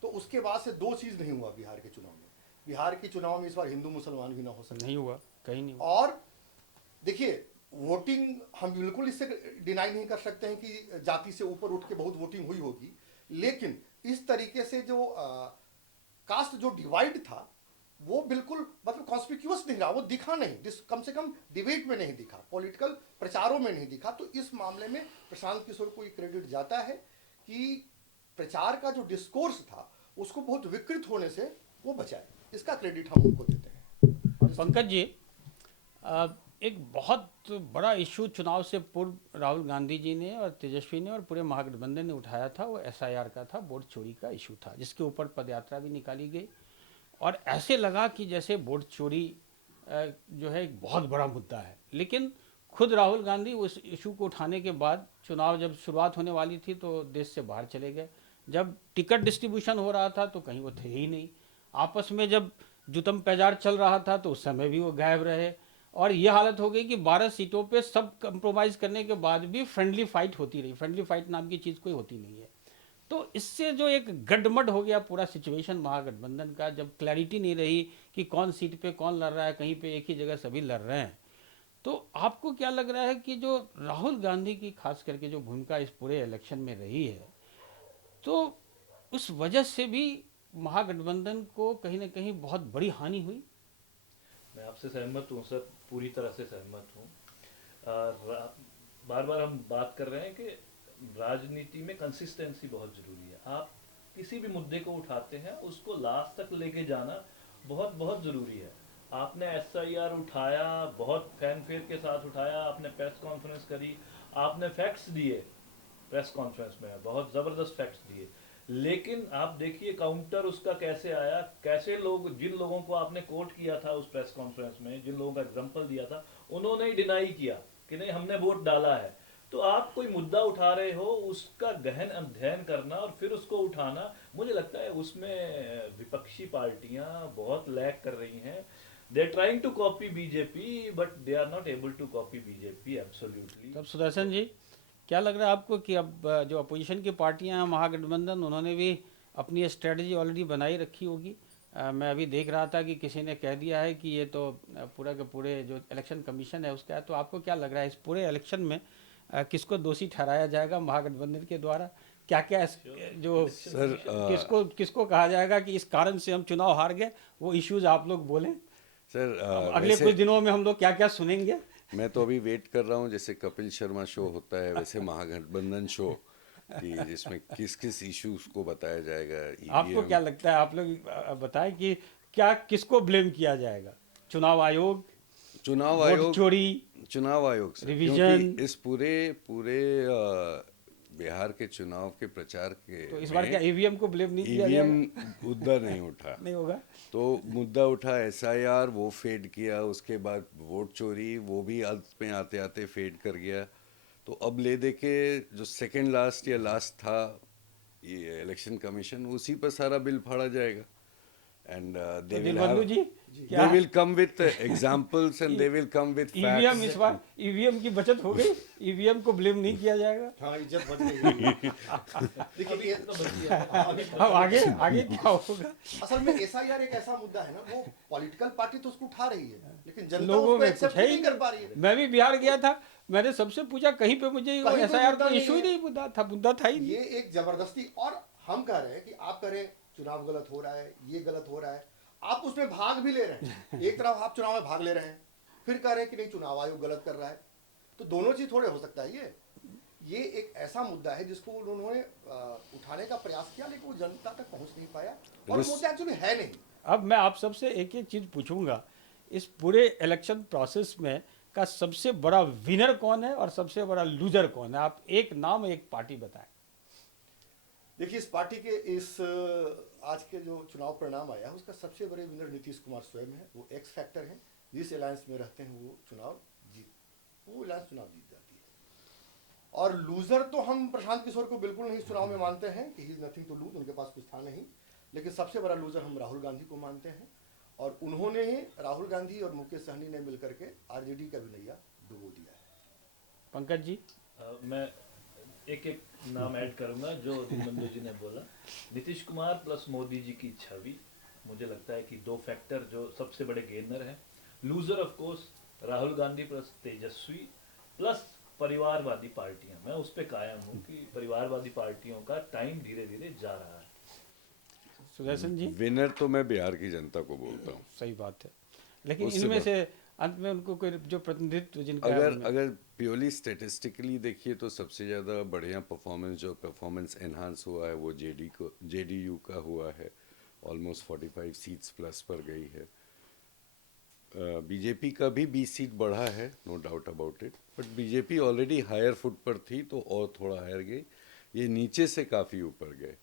तो उसके बाद से 2 चीज़ नहीं हुआ बिहार के चुनाव में। बिहार के चुनाव में इस बार हिंदू मुसलमान भी ना हो सके, नहीं हुआ, कहीं नहीं हुआ। और देखिए, वोटिंग हम बिल्कुल इससे डिनाई नहीं कर सकते हैं कि जाति से ऊपर उठ के बहुत वोटिंग हुई होगी, लेकिन इस तरीके से जो कास्ट जो डिवाइड था वो बिल्कुल मतलब कॉन्स्पिक्यूअस नहीं रहा, वो दिखा नहीं, कम से कम डिबेट में नहीं दिखा, पॉलिटिकल प्रचारों में नहीं दिखा। तो इस मामले में प्रशांत किशोर को ये क्रेडिट जाता है कि प्रचार का जो डिस्कोर्स था उसको बहुत विकृत होने से वो बचाए, इसका क्रेडिट हम उनको देते हैं। पंकज जी, एक बहुत बड़ा इशू चुनाव से पूर्व राहुल गांधी जी ने और तेजस्वी ने और पूरे महागठबंधन ने उठाया था, वो एसआईआर का था, वोट चोरी का इशू था, जिसके ऊपर पदयात्रा भी निकाली गई। और ऐसे लगा कि जैसे वोट चोरी जो है एक बहुत बड़ा मुद्दा है। लेकिन खुद राहुल गांधी उस इशू को उठाने के बाद चुनाव जब शुरुआत होने वाली थी तो देश से बाहर चले गए। जब टिकट डिस्ट्रीब्यूशन हो रहा था तो कहीं वो थे ही नहीं। आपस में जब जुतम पैजार चल रहा था तो उस समय भी वो गायब रहे। और ये हालत हो गई कि 12 सीटों पे सब कंप्रोमाइज़ करने के बाद भी फ्रेंडली फाइट होती रही। फ्रेंडली फाइट नाम की चीज़ कोई होती नहीं है। तो इससे जो एक गडमड हो गया पूरा सिचुएशन महागठबंधन का, जब क्लैरिटी नहीं रही कि कौन सीट पे कौन लड़ रहा है, कहीं पे एक ही जगह सभी लड़ रहे हैं। तो आपको क्या लग रहा है कि जो राहुल गांधी की खास करके जो भूमिका इस पूरे इलेक्शन में रही है, तो उस वजह से भी महागठबंधन को कहीं ना कहीं बहुत बड़ी हानि हुई? मैं आपसे सहमत हूँ सर, पूरी तरह से सहमत हूँ। बार बार हम बात कर रहे हैं कि राजनीति में कंसिस्टेंसी बहुत जरूरी है। आप किसी भी मुद्दे को उठाते हैं उसको लास्ट तक लेके जाना बहुत बहुत जरूरी है। आपने एसआईआर उठाया, बहुत फैनफेयर के साथ उठाया, आपने प्रेस कॉन्फ्रेंस करी, आपने फैक्ट्स दिए प्रेस कॉन्फ्रेंस में, बहुत जबरदस्त फैक्ट्स दिए। लेकिन आप देखिए काउंटर उसका कैसे आया, कैसे लोग, जिन लोगों को आपने कोट किया था उस प्रेस कॉन्फ्रेंस में, जिन लोगों का एग्जांपल दिया था, उन्होंने ही डिनाई किया कि नहीं हमने वोट डाला है। तो आप कोई मुद्दा उठा रहे हो, उसका गहन अध्ययन करना और फिर उसको उठाना, मुझे लगता है उसमें विपक्षी पार्टियां बहुत लैग कर रही हैं। They are trying to copy BJP but they are not able to copy BJP absolutely. तब सुदर्शन जी, क्या लग रहा है आपको कि अब जो अपोजिशन की पार्टियां हैं महागठबंधन, उन्होंने भी अपनी स्ट्रेटजी ऑलरेडी बनाई रखी होगी? मैं अभी देख रहा था कि किसी ने कह दिया है कि ये तो पूरा के पूरे जो इलेक्शन कमीशन है उसका है। तो आपको क्या लग रहा है इस पूरे इलेक्शन में किसको दोषी ठहराया जाएगा महागठबंधन के द्वारा? क्या क्या जो सर किसको किसको कहा जाएगा कि इस कारण से हम चुनाव हार गए, वो इश्यूज आप लोग बोलें। सर अब अगले वैसे कुछ दिनों में हम लोग क्या क्या सुनेंगे? मैं तो अभी वेट कर रहा हूँ, जैसे कपिल शर्मा शो होता है वैसे महागठबंधन शो, कि जिसमें किस किस इश्यूज को बताया जाएगा। आपको क्या लगता है, आप लोग बताएं कि क्या किसको ब्लेम किया जाएगा? चुनाव आयोग, चुनाव वोट आयोग, चोरी, चुनाव आयोग से, रिवीजन? क्योंकि इस पूरे पूरे बिहार के चुनाव के प्रचार के तो इस बार क्या ईवीएम को ब्लेम नहीं किया ईवीएम जाएगा? मुद्दा नहीं उठा। नहीं होगा। तो मुद्दा उठा एसआईआर, वो फेड किया। उसके बाद वोट चोरी, वो भी अंत में आते आते फेड कर गया। तो अब ले दे के जो सेकंड लास्ट या लास्ट था ये इलेक्शन कमीशन, उसी पर सारा बिल फाड़ा जाएगा। एंड तो दिलबंधु जी, क्या they will come with examples and they will come with EVM, facts. इस बार ईवीएम की बचत हो गई, ईवीएम को ब्लेम नहीं किया जाएगा? हाँ, इज्जत बच गई। देखिए अब आगे आगे क्या होगा? असल में एसआईआर एक ऐसा मुद्दा है ना, वो पॉलिटिकल पार्टी तो उसको उठा रही है, लेकिन जनता लोगों उसको में एक्सेप्ट कुछ है ही नहीं कर पा रही है। मैं भी बिहार गया था, मैंने सबसे पूछा, कहीं पे मुझे कहीं एसआईआर मुद्दा का नहीं इशू ही है। नहीं मुद्दा था ही नहीं। ये एक जबरदस्ती, और हम कह रहे हैं कि आप कह रहे हैं चुनाव गलत हो रहा है, ये गलत हो रहा है, आप उसमें भाग भी ले रहे हैं। एक तरफ आप चुनाव में भाग ले रहे हैं, फिर कह रहे हैं कि नहीं चुनाव आयोग गलत कर रहा है। तो दोनों चीज थोड़े हो सकता है। ये एक ऐसा मुद्दा है जिसको उन्होंने उठाने का प्रयास किया, लेकिन वो जनता तक पहुंच नहीं पाया, और मुद्दा एक्चुअली है नहीं। अब मैं आप सबसे एक एक चीज पूछूंगा, इस पूरे इलेक्शन प्रोसेस में का सबसे बड़ा विनर कौन है और सबसे बड़ा लूजर कौन है? आप एक नाम एक पार्टी बताएं। देखिए, इस पार्टी के इस आज के जो चुनाव परिणाम आया उसका सबसे बड़े विनर नीतीश कुमार स्वयं है। वो एक्स फैक्टर है, जिस अलायंस में रहते हैं वो अलायंस चुनाव जीत जाती है। और लूजर तो हम प्रशांत किशोर को बिल्कुल नहीं इस चुनाव में मानते हैं कि he is nothing to lose, उनके पास कुछ था नहीं। लेकिन सबसे बड़ा लूजर हम राहुल गांधी को मानते हैं, और उन्होंने ही, राहुल गांधी और मुकेश सहनी ने मिलकर के आरजेडी का भी नैया डुबो दिया है। पंकज जी, मैं एक एक नाम ऐड करूंगा जो दिलबंधु जी ने बोला। नीतीश कुमार प्लस मोदी जी की छवि, मुझे लगता है कि दो फैक्टर जो सबसे बड़े गेनर हैं। Loser of course Rahul Gandhi plus Tejashwi plus परिवारवादी पार्टियां। मैं उस पर कायम हूँ कि परिवारवादी पार्टियों का टाइम धीरे धीरे जा रहा है। सुदर्शन जी? विनर तो मैं बिहार की जनता को बोलता हूँ। सही बात है, लेकिन उससे इनमें से अंत में उनको कोई जो प्रतिनिधित्व जिनका है उनमें- अगर प्योरली स्टेटिस्टिकली देखिए तो सबसे ज़्यादा बढ़िया परफॉर्मेंस एनहांस हुआ है वो जेडीयू का हुआ है। ऑलमोस्ट 45 सीट्स प्लस पर गई है। बीजेपी का भी 20 सीट बढ़ा है, no doubt about it, but BJP already higher foot पर थी तो और थोड़ा हायर गई, ये नीचे से काफ़ी ऊपर गए।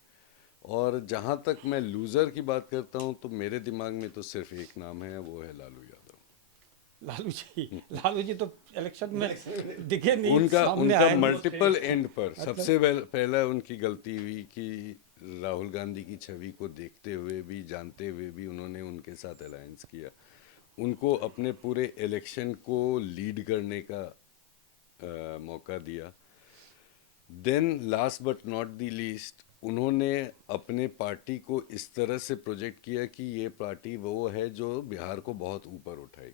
और जहाँ तक मैं लूज़र की बात करता हूँ तो मेरे दिमाग में तो सिर्फ एक नाम है, वो है लालू यादव। लालू जी तो इलेक्शन में दिखे नहीं, उनका सामने आए नहीं। मल्टीपल एंड पर सबसे पहला उनकी गलती हुई कि राहुल गांधी की छवि को देखते हुए भी, जानते हुए भी उन्होंने उनके साथ अलायंस किया, उनको अपने पूरे इलेक्शन को लीड करने का मौका दिया। Then last but not the least, उन्होंने अपने पार्टी को इस तरह से प्रोजेक्ट किया कि ये पार्टी वो है जो बिहार को बहुत ऊपर उठाई।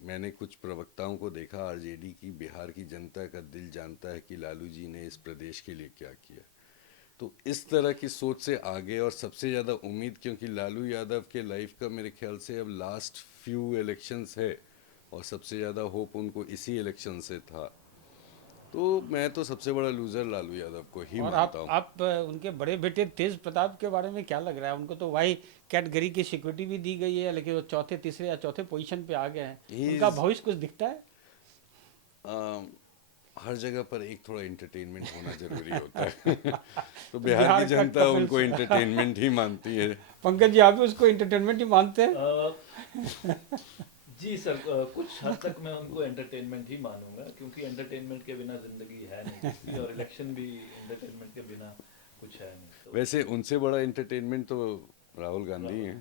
मैंने कुछ प्रवक्ताओं को देखा आरजेडी की, बिहार की जनता का दिल जानता है कि लालू जी ने इस प्रदेश के लिए क्या किया। तो इस तरह की सोच से आगे, और सबसे ज़्यादा उम्मीद, क्योंकि लालू यादव के लाइफ का मेरे ख्याल से अब लास्ट फ्यू इलेक्शंस है और सबसे ज़्यादा होप उनको इसी इलेक्शन से था, तो मैं तो सबसे बड़ा लूज़र लालू यादव को ही और मानता हूँ। आप उनके बड़े बेटे तेज प्रताप के बारे में क्या लग रहा है? उनको तो वाई कैटेगरी की सिक्योरिटी भी दी गई है, लेकिन वो चौथे, तीसरे या चौथे पोजीशन पे आ गए हैं। He उनका is- भविष्य कुछ दिखता है? हर जगह पर एक थोड़ा एंटरटेनमेंट होना जरूरी होता है तो बिहार बिहार की का जनता कपिल उनको एंटरटेनमेंट ही मानती है। पंकज जी, आप भी उसको एंटरटेनमेंट ही मानते हैं? जी सर, कुछ हद तक मैं उनको एंटरटेनमेंट ही मानूंगा, क्योंकि एंटरटेनमेंट के बिना जिंदगी है नहीं और इलेक्शन भी एंटरटेनमेंट के बिना कुछ है नहीं। तो वैसे उनसे बड़ा एंटरटेनमेंट तो राहुल गांधी है।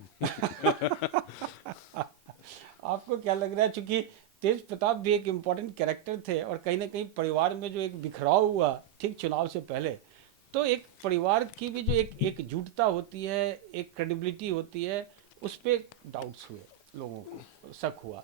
आपको क्या लग रहा है? चूंकि तेज प्रताप भी एक इम्पोर्टेंट कैरेक्टर थे और कहीं ना कहीं परिवार में जो एक बिखराव हुआ ठीक चुनाव से पहले, तो एक परिवार की भी जो एक एकजुटता होती है, एक क्रेडिबिलिटी होती है, उस पर डाउट्स हुए, लोगों को शक हुआ।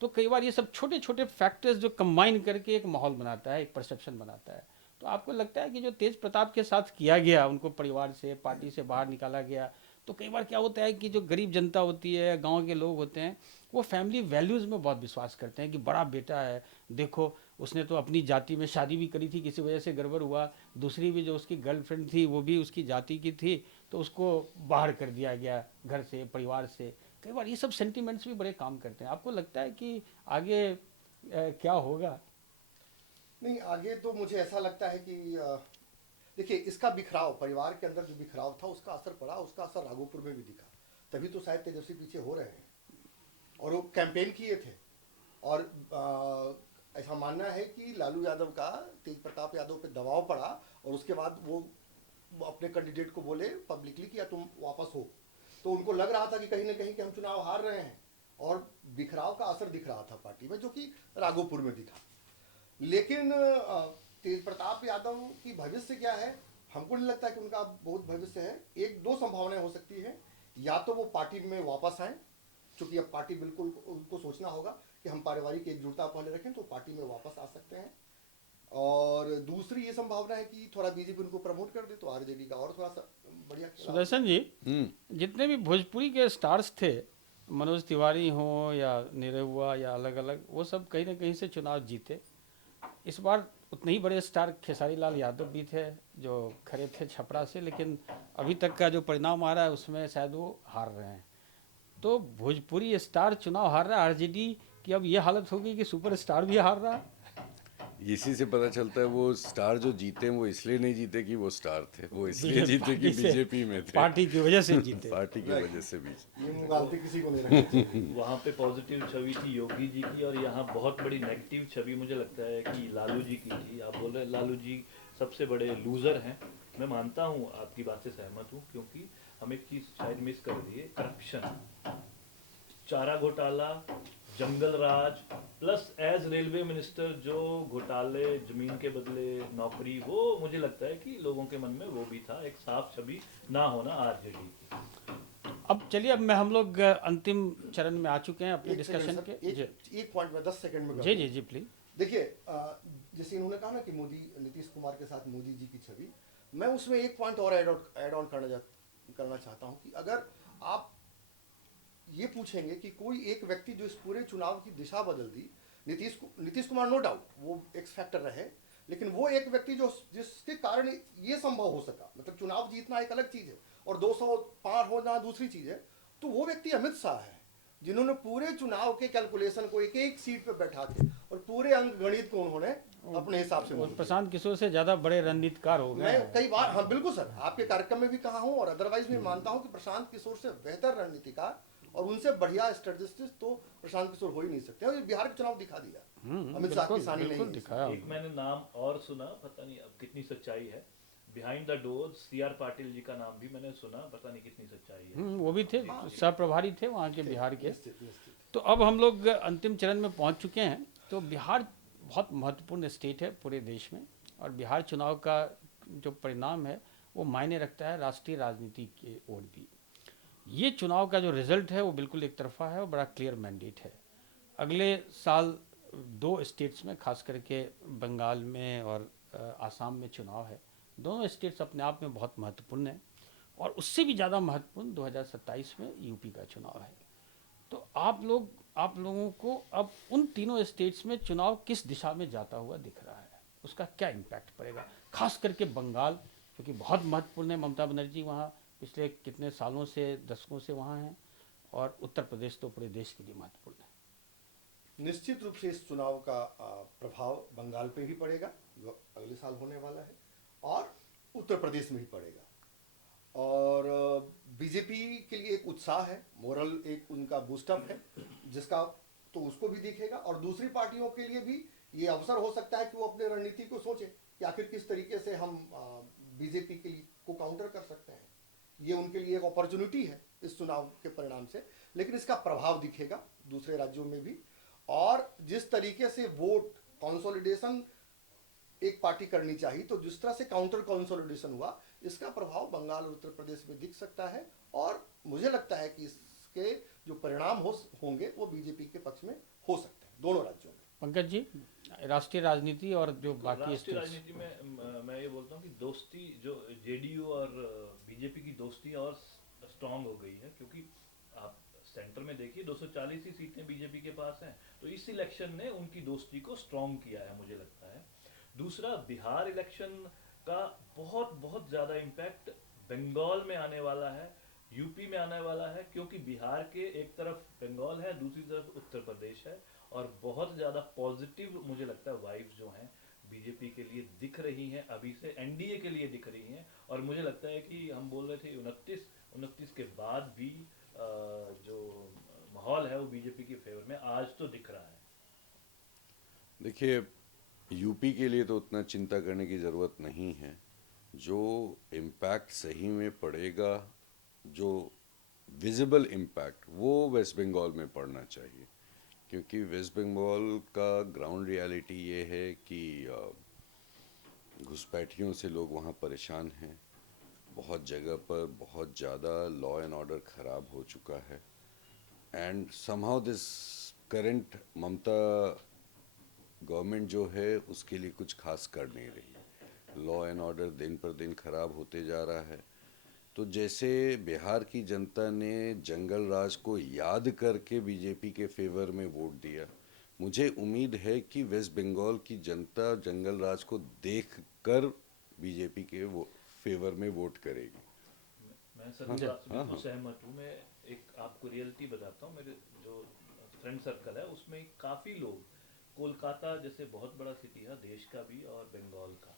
तो कई बार ये सब छोटे छोटे फैक्टर्स जो कंबाइन करके एक माहौल बनाता है, एक परसेप्शन बनाता है। तो आपको लगता है कि जो तेज प्रताप के साथ किया गया, उनको परिवार से, पार्टी से बाहर निकाला गया, तो कई बार क्या होता है कि जो गरीब जनता होती है, गांव के लोग होते हैं, वो फैमिली वैल्यूज़ में बहुत विश्वास करते हैं कि बड़ा बेटा है, देखो उसने तो अपनी जाति में शादी भी करी थी, किसी वजह से गड़बड़ हुआ, दूसरी भी जो उसकी गर्लफ्रेंड थी वो भी उसकी जाति की थी, तो उसको बाहर कर दिया गया घर से, परिवार से। कई बार ये सब सेंटिमेंट्स भी बड़े काम करते हैं। आपको लगता है कि आगे क्या होगा? नहीं, आगे तो मुझे ऐसा लगता है कि देखिए, इसका बिखराव, परिवार के अंदर जो बिखराव था उसका असर पड़ा, उसका असर राघोपुर में भी दिखा, तभी तो शायद तेजस्वी पीछे हो रहे हैं और वो कैंपेन किए थे। और ऐसा मानना है कि लालू यादव का तेज प्रताप यादव पे दबाव पड़ा और उसके बाद वो अपने कैंडिडेट को बोले पब्लिकली कि या तुम वापस हो, तो उनको लग रहा था कि कहीं ना कहीं कि हम चुनाव हार रहे हैं, और बिखराव का असर दिख रहा था पार्टी में, जो कि राघोपुर में दिखा। लेकिन तेज प्रताप यादव की भविष्य क्या है, हमको नहीं लगता कि उनका बहुत भविष्य है। एक दो संभावनाएं हो सकती है, या तो वो पार्टी में वापस आए, क्योंकि अब पार्टी बिल्कुल उनको सोचना होगा कि हम पारिवारिक एकजुटता पहले रखें, तो पार्टी में वापस आ सकते हैं। और दूसरी ये संभावना है कि थोड़ा बीजेपी उनको प्रमोट कर दे, तो आरजेडी का और थोड़ा सा बढ़िया। सुदर्शन जी, जितने भी भोजपुरी के स्टार्स थे, मनोज तिवारी हो या निरहुआ या अलग अलग, वो सब कहीं ना कहीं से चुनाव जीते। इस बार उतने ही बड़े स्टार खेसारी लाल यादव भी थे जो खड़े थे छपरा से, लेकिन अभी तक का जो परिणाम आ रहा है उसमें शायद वो हार रहे हैं। तो भोजपुरी स्टार चुनाव हार रहा है, आरजेडी की अब ये हालत होगी कि सुपर स्टार भी हार रहा है। इसी से पता चलता है वो स्टार जो जीते वो इसलिए नहीं जीते कि वो स्टार थे, वो इसलिए जीते कि पार्टी से- बीजेपी में थे, पार्टी की वजह से जीते। पार्टी की वजह से भी। ये मुगालते किसी को नहीं रखना। वहाँ पे पॉजिटिव छवि थी योगी जी की, और यहाँ बहुत बड़ी नेगेटिव छवि मुझे लगता है कि लालू जी की थी। आप बोल रहे हैं लालू जी सबसे बड़े लूजर हैं, मैं मानता हूँ, आपकी बात से सहमत हूँ, क्योंकि हम एक चीज शायद मिस कर दिए, करप्शन, चारा घोटाला, जंगल राज, प्लस एज रेलवे मिनिस्टर जो घोटाले, जमीन के बदले नौकरी, वो मुझे लगता है कि लोगों के मन में वो भी था, एक साफ छवि ना होना आरजेडी की। अब चलिए, अब मैं हम लोग अंतिम चरण में आ चुके हैं अपने डिस्कशन के। एक पॉइंट में 10 सेकंड में जी जी जी प्लीज। देखिए, जैसे इन्होंने कहा ना कि मोदी, नीतीश कुमार के साथ मोदी जी की छवि, मैं उसमें एक पॉइंट और ऐड ऑन करना चाहता हूं कि अगर आप ये पूछेंगे कि कोई एक व्यक्ति जो इस पूरे चुनाव की दिशा बदल दी, नीतीश कुमार नो डाउट वो एक्स फैक्टर रहे, लेकिन वो एक व्यक्ति जो जिसके कारण ये संभव हो सका, मतलब चुनाव जीतना एक अलग चीज है और 200 पार होना दूसरी चीज है, तो वो व्यक्ति अमित शाह है। जिन्होंने पूरे चुनाव के कैलकुलेशन को एक एक सीट पे बैठा के और पूरे अंक गणित को उन्होंने अपने हिसाब से और मोड़ दिया। प्रशांत किशोर से ज्यादा बड़े रणनीतिकार हो गए मैं हैं। कई बार, हाँ बिल्कुल सर, आपके कार्यक्रम में भी कहा हूं और अदरवाइज भी मानता हूं कि प्रशांत किशोर से बेहतर रणनीतिकार और उनसे बढ़िया स्ट्रेटेजिस्ट तो प्रशांत किशोर हो ही नहीं सकते। और ये बिहार के चुनाव दिखा दिया, अमित शाह की सानी बिल्कुल नहीं है। दिखाया। एक मैंने नाम और सुना, पता नहीं अब कितनी सच्चाई है, behind the doors CR Patil ji का नाम भी मैंने सुना, पता नहीं कितनी सच्चाई है। वो भी थे, सह प्रभारी थे वहाँ के बिहार के। निश्चित निश्चित। तो अब हम लोग अंतिम चरण में पहुंच चुके हैं। तो बिहार बहुत महत्वपूर्ण स्टेट है पूरे देश में, और बिहार चुनाव का जो परिणाम है वो मायने रखता है राष्ट्रीय राजनीति की ओर भी। ये चुनाव का जो रिजल्ट है वो बिल्कुल एक तरफा है और बड़ा क्लियर मैंडेट है। अगले साल 2 स्टेट्स में, खास करके बंगाल में और आसाम में चुनाव है। दोनों स्टेट्स अपने आप में बहुत महत्वपूर्ण हैं, और उससे भी ज़्यादा महत्वपूर्ण 2027 में यूपी का चुनाव है। तो आप लोगों को अब उन तीनों स्टेट्स में चुनाव किस दिशा में जाता हुआ दिख रहा है, उसका क्या इम्पैक्ट पड़ेगा? खास करके बंगाल, क्योंकि बहुत महत्वपूर्ण है, ममता बनर्जी वहाँ पिछले कितने सालों से, दशकों से वहाँ हैं, और उत्तर प्रदेश तो पूरे देश के लिए महत्वपूर्ण है। निश्चित रूप से इस चुनाव का प्रभाव बंगाल पे ही पड़ेगा जो अगले साल होने वाला है, और उत्तर प्रदेश में ही पड़ेगा। और बीजेपी के लिए एक उत्साह है, मोरल एक उनका बूस्टअप है, जिसका तो उसको भी दिखेगा। और दूसरी पार्टियों के लिए भी ये अवसर हो सकता है कि वो अपने रणनीति को सोचें कि आखिर किस तरीके से हम बीजेपी के लिए को काउंटर कर सकते हैं। ये उनके लिए एक अपॉर्चुनिटी है इस चुनाव के परिणाम से, लेकिन इसका प्रभाव दिखेगा दूसरे राज्यों में भी। और जिस तरीके से वोट कंसोलिडेशन एक पार्टी करनी चाहिए, तो जिस तरह से काउंटर कंसोलिडेशन हुआ, इसका प्रभाव बंगाल और उत्तर प्रदेश में दिख सकता है। और मुझे लगता है कि इसके जो परिणाम होंगे वो बीजेपी के पक्ष में हो सकते हैं दोनों राज्यों में। पंकज जी, राष्ट्रीय राजनीति और जो बाकी राष्ट्रीय स्टेट्स, राजनीति में मैं ये बोलता हूँ कि दोस्ती, जो जेडीयू और बीजेपी की दोस्ती और स्ट्रांग हो गई है, क्योंकि आप सेंटर में देखिए 240 ही सीटें बीजेपी के पास हैं, तो इस इलेक्शन ने उनकी दोस्ती को स्ट्रांग किया है, मुझे लगता है। दूसरा, बिहार इलेक्शन का बहुत बहुत ज़्यादा इम्पैक्ट बंगाल में आने वाला है, यूपी में आने वाला है, क्योंकि बिहार के एक तरफ बंगाल है, दूसरी तरफ उत्तर प्रदेश है, और बहुत ज़्यादा पॉजिटिव मुझे लगता है वाइब्स जो हैं बीजेपी के लिए दिख रही हैं, अभी से एनडीए के लिए दिख रही हैं। और मुझे लगता है कि हम बोल रहे थे 29 के बाद भी जो माहौल है वो बीजेपी के फेवर में आज तो दिख रहा है। देखिए, यूपी के लिए तो उतना चिंता करने की ज़रूरत नहीं है। जो इम्पैक्ट सही में पड़ेगा, जो विजिबल इम्पैक्ट, वो वेस्ट बंगाल में पड़ना चाहिए, क्योंकि वेस्ट बंगाल का ग्राउंड रियलिटी ये है कि घुसपैठियों से लोग वहाँ परेशान हैं। बहुत जगह पर बहुत ज़्यादा लॉ एंड ऑर्डर ख़राब हो चुका है, and somehow this current Mamata government जो है उसके लिए कुछ खास कर नहीं रही। लॉ एंड ऑर्डर दिन पर दिन ख़राब होते जा रहा है। तो जैसे बिहार की जनता ने जंगल राज को याद करके बीजेपी के फेवर में वोट दिया, मुझे उम्मीद है कि वेस्ट बंगाल की जनता जंगल राज को देखकर बीजेपी के फेवर में वोट करेगी। मैं सर बात से बिल्कुल सहमत हूँ। मैं एक आपको रियलिटी बताता हूँ। मेरे जो फ्रेंड सर्कल है उसमें काफ़ी लोग, कोलकाता जैसे बहुत बड़ा सिटी है देश का भी और बंगाल का,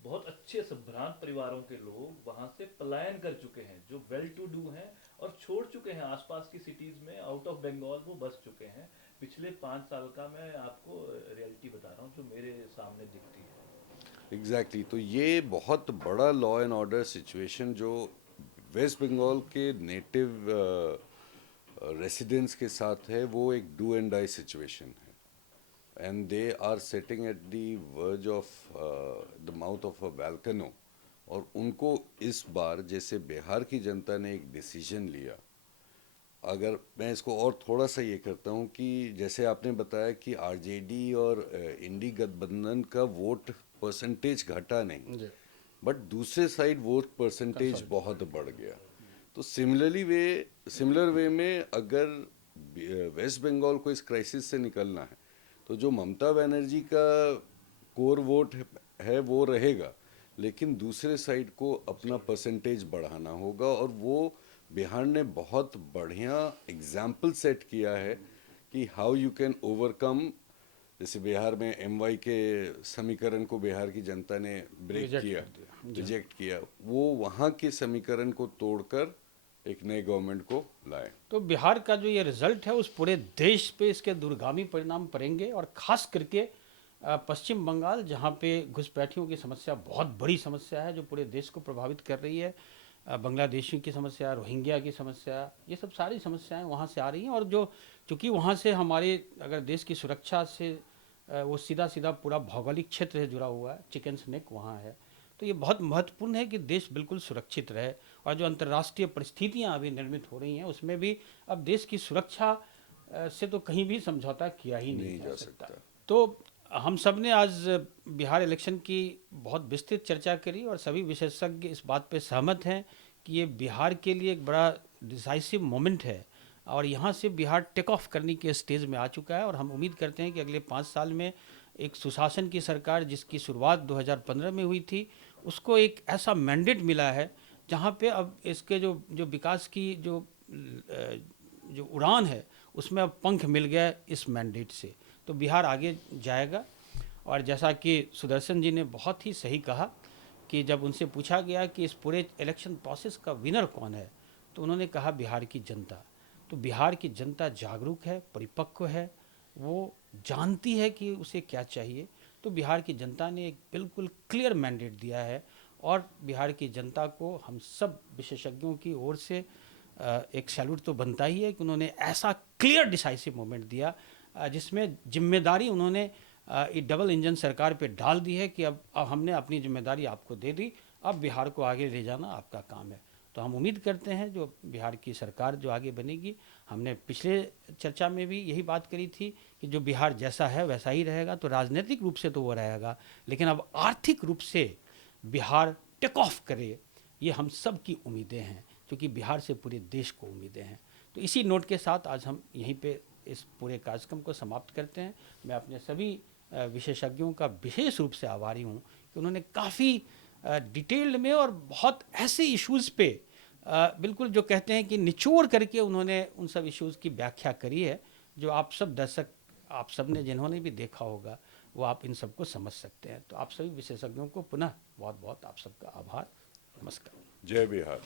बहुत अच्छे संभ्रांत परिवारों के लोग वहाँ से पलायन कर चुके हैं, जो वेल टू डू हैं और छोड़ चुके हैं आसपास की सिटीज़ में, आउट ऑफ बंगाल वो बस चुके हैं। पिछले 5 साल का मैं आपको रियलिटी बता रहा हूँ जो मेरे सामने दिखती है। एग्जैक्टली तो ये बहुत बड़ा लॉ एंड ऑर्डर सिचुएशन जो वेस्ट बंगाल के नेटिव रेसिडेंट्स के साथ है, वो एक डू एंड डाई सिचुएशन है, and they are sitting at the verge of the mouth of a volcano. और उनको इस बार, जैसे बिहार की जनता ने एक डिसीजन लिया, अगर मैं इसको और थोड़ा सा ये करता हूँ कि जैसे आपने बताया कि आरजेडी और इंडी गठबंधन का वोट परसेंटेज घटा नहीं, बट दूसरे साइड वोट परसेंटेज बहुत बढ़ गया। तो सिमिलर वे में अगर वेस्ट बंगाल को इस क्राइसिस से निकलना है, तो जो ममता बनर्जी का कोर वोट है वो रहेगा, लेकिन दूसरे साइड को अपना परसेंटेज बढ़ाना होगा, और वो बिहार ने बहुत बढ़िया एग्जाम्पल सेट किया है कि हाउ यू कैन ओवरकम। जैसे बिहार में एमवाई के समीकरण को बिहार की जनता ने ब्रेक किया, रिजेक्ट किया, वो वहाँ के समीकरण को तोड़कर एक नए गवर्नमेंट को लाए। तो बिहार का जो ये रिजल्ट है उस पूरे देश पे इसके दूरगामी परिणाम पड़ेंगे, और खास करके पश्चिम बंगाल, जहाँ पे घुसपैठियों की समस्या बहुत बड़ी समस्या है जो पूरे देश को प्रभावित कर रही है। बांग्लादेशियों की समस्या, रोहिंग्या की समस्या, ये सब सारी समस्याएं वहाँ से आ रही हैं। और जो चूँकि वहाँ से हमारे अगर देश की सुरक्षा से वो सीधा सीधा पूरा भौगोलिक क्षेत्र से जुड़ा हुआ है, चिकन स्नेक वहाँ है, तो ये बहुत महत्वपूर्ण है कि देश बिल्कुल सुरक्षित रहे। और जो अंतर्राष्ट्रीय परिस्थितियाँ अभी निर्मित हो रही हैं उसमें भी अब देश की सुरक्षा से तो कहीं भी समझौता किया ही नहीं जा सकता। तो हम सब ने आज बिहार इलेक्शन की बहुत विस्तृत चर्चा करी और सभी विशेषज्ञ इस बात पे सहमत हैं कि ये बिहार के लिए एक बड़ा डिसाइसिव मोमेंट है और यहाँ से बिहार टेक ऑफ करने के स्टेज में आ चुका है। और हम उम्मीद करते हैं कि अगले 5 साल में एक सुशासन की सरकार, जिसकी शुरुआत 2015 में हुई थी, उसको एक ऐसा मैंडेट मिला है जहाँ पे अब इसके जो विकास की जो उड़ान है उसमें अब पंख मिल गया इस मैंडेट से। तो बिहार आगे जाएगा। और जैसा कि सुदर्शन जी ने बहुत ही सही कहा कि जब उनसे पूछा गया कि इस पूरे इलेक्शन प्रोसेस का विनर कौन है, तो उन्होंने कहा बिहार की जनता। तो बिहार की जनता जागरूक है, परिपक्व है, वो जानती है कि उसे क्या चाहिए। तो बिहार की जनता ने एक बिल्कुल क्लियर मैंडेट दिया है और बिहार की जनता को हम सब विशेषज्ञों की ओर से एक सैल्यूट तो बनता ही है कि उन्होंने ऐसा क्लियर डिसाइसिव मोमेंट दिया जिसमें जिम्मेदारी उन्होंने ये डबल इंजन सरकार पे डाल दी है कि अब हमने अपनी जिम्मेदारी आपको दे दी, अब बिहार को आगे ले जाना आपका काम है। तो हम उम्मीद करते हैं जो बिहार की सरकार जो आगे बनेगी, हमने पिछले चर्चा में भी यही बात करी थी कि जो बिहार जैसा है वैसा ही रहेगा। तो राजनीतिक रूप से तो वो रहेगा, लेकिन अब आर्थिक रूप से बिहार टेक ऑफ करे, ये हम सब की उम्मीदें हैं, क्योंकि बिहार से पूरे देश को उम्मीदें हैं। तो इसी नोट के साथ आज हम यहीं पे इस पूरे कार्यक्रम को समाप्त करते हैं। मैं अपने सभी विशेषज्ञों का विशेष रूप से आभारी हूँ कि उन्होंने काफ़ी डिटेल्ड में और बहुत ऐसे इश्यूज़ पे बिल्कुल जो कहते हैं कि निचोड़ करके उन्होंने उन सब इश्यूज़ की व्याख्या करी है, जो आप सब दर्शक, आप सब ने जिन्होंने भी देखा होगा, वो आप इन सबको समझ सकते हैं। तो आप सभी विशेषज्ञों को पुनः बहुत बहुत आप सबका आभार। नमस्कार। जय बिहार।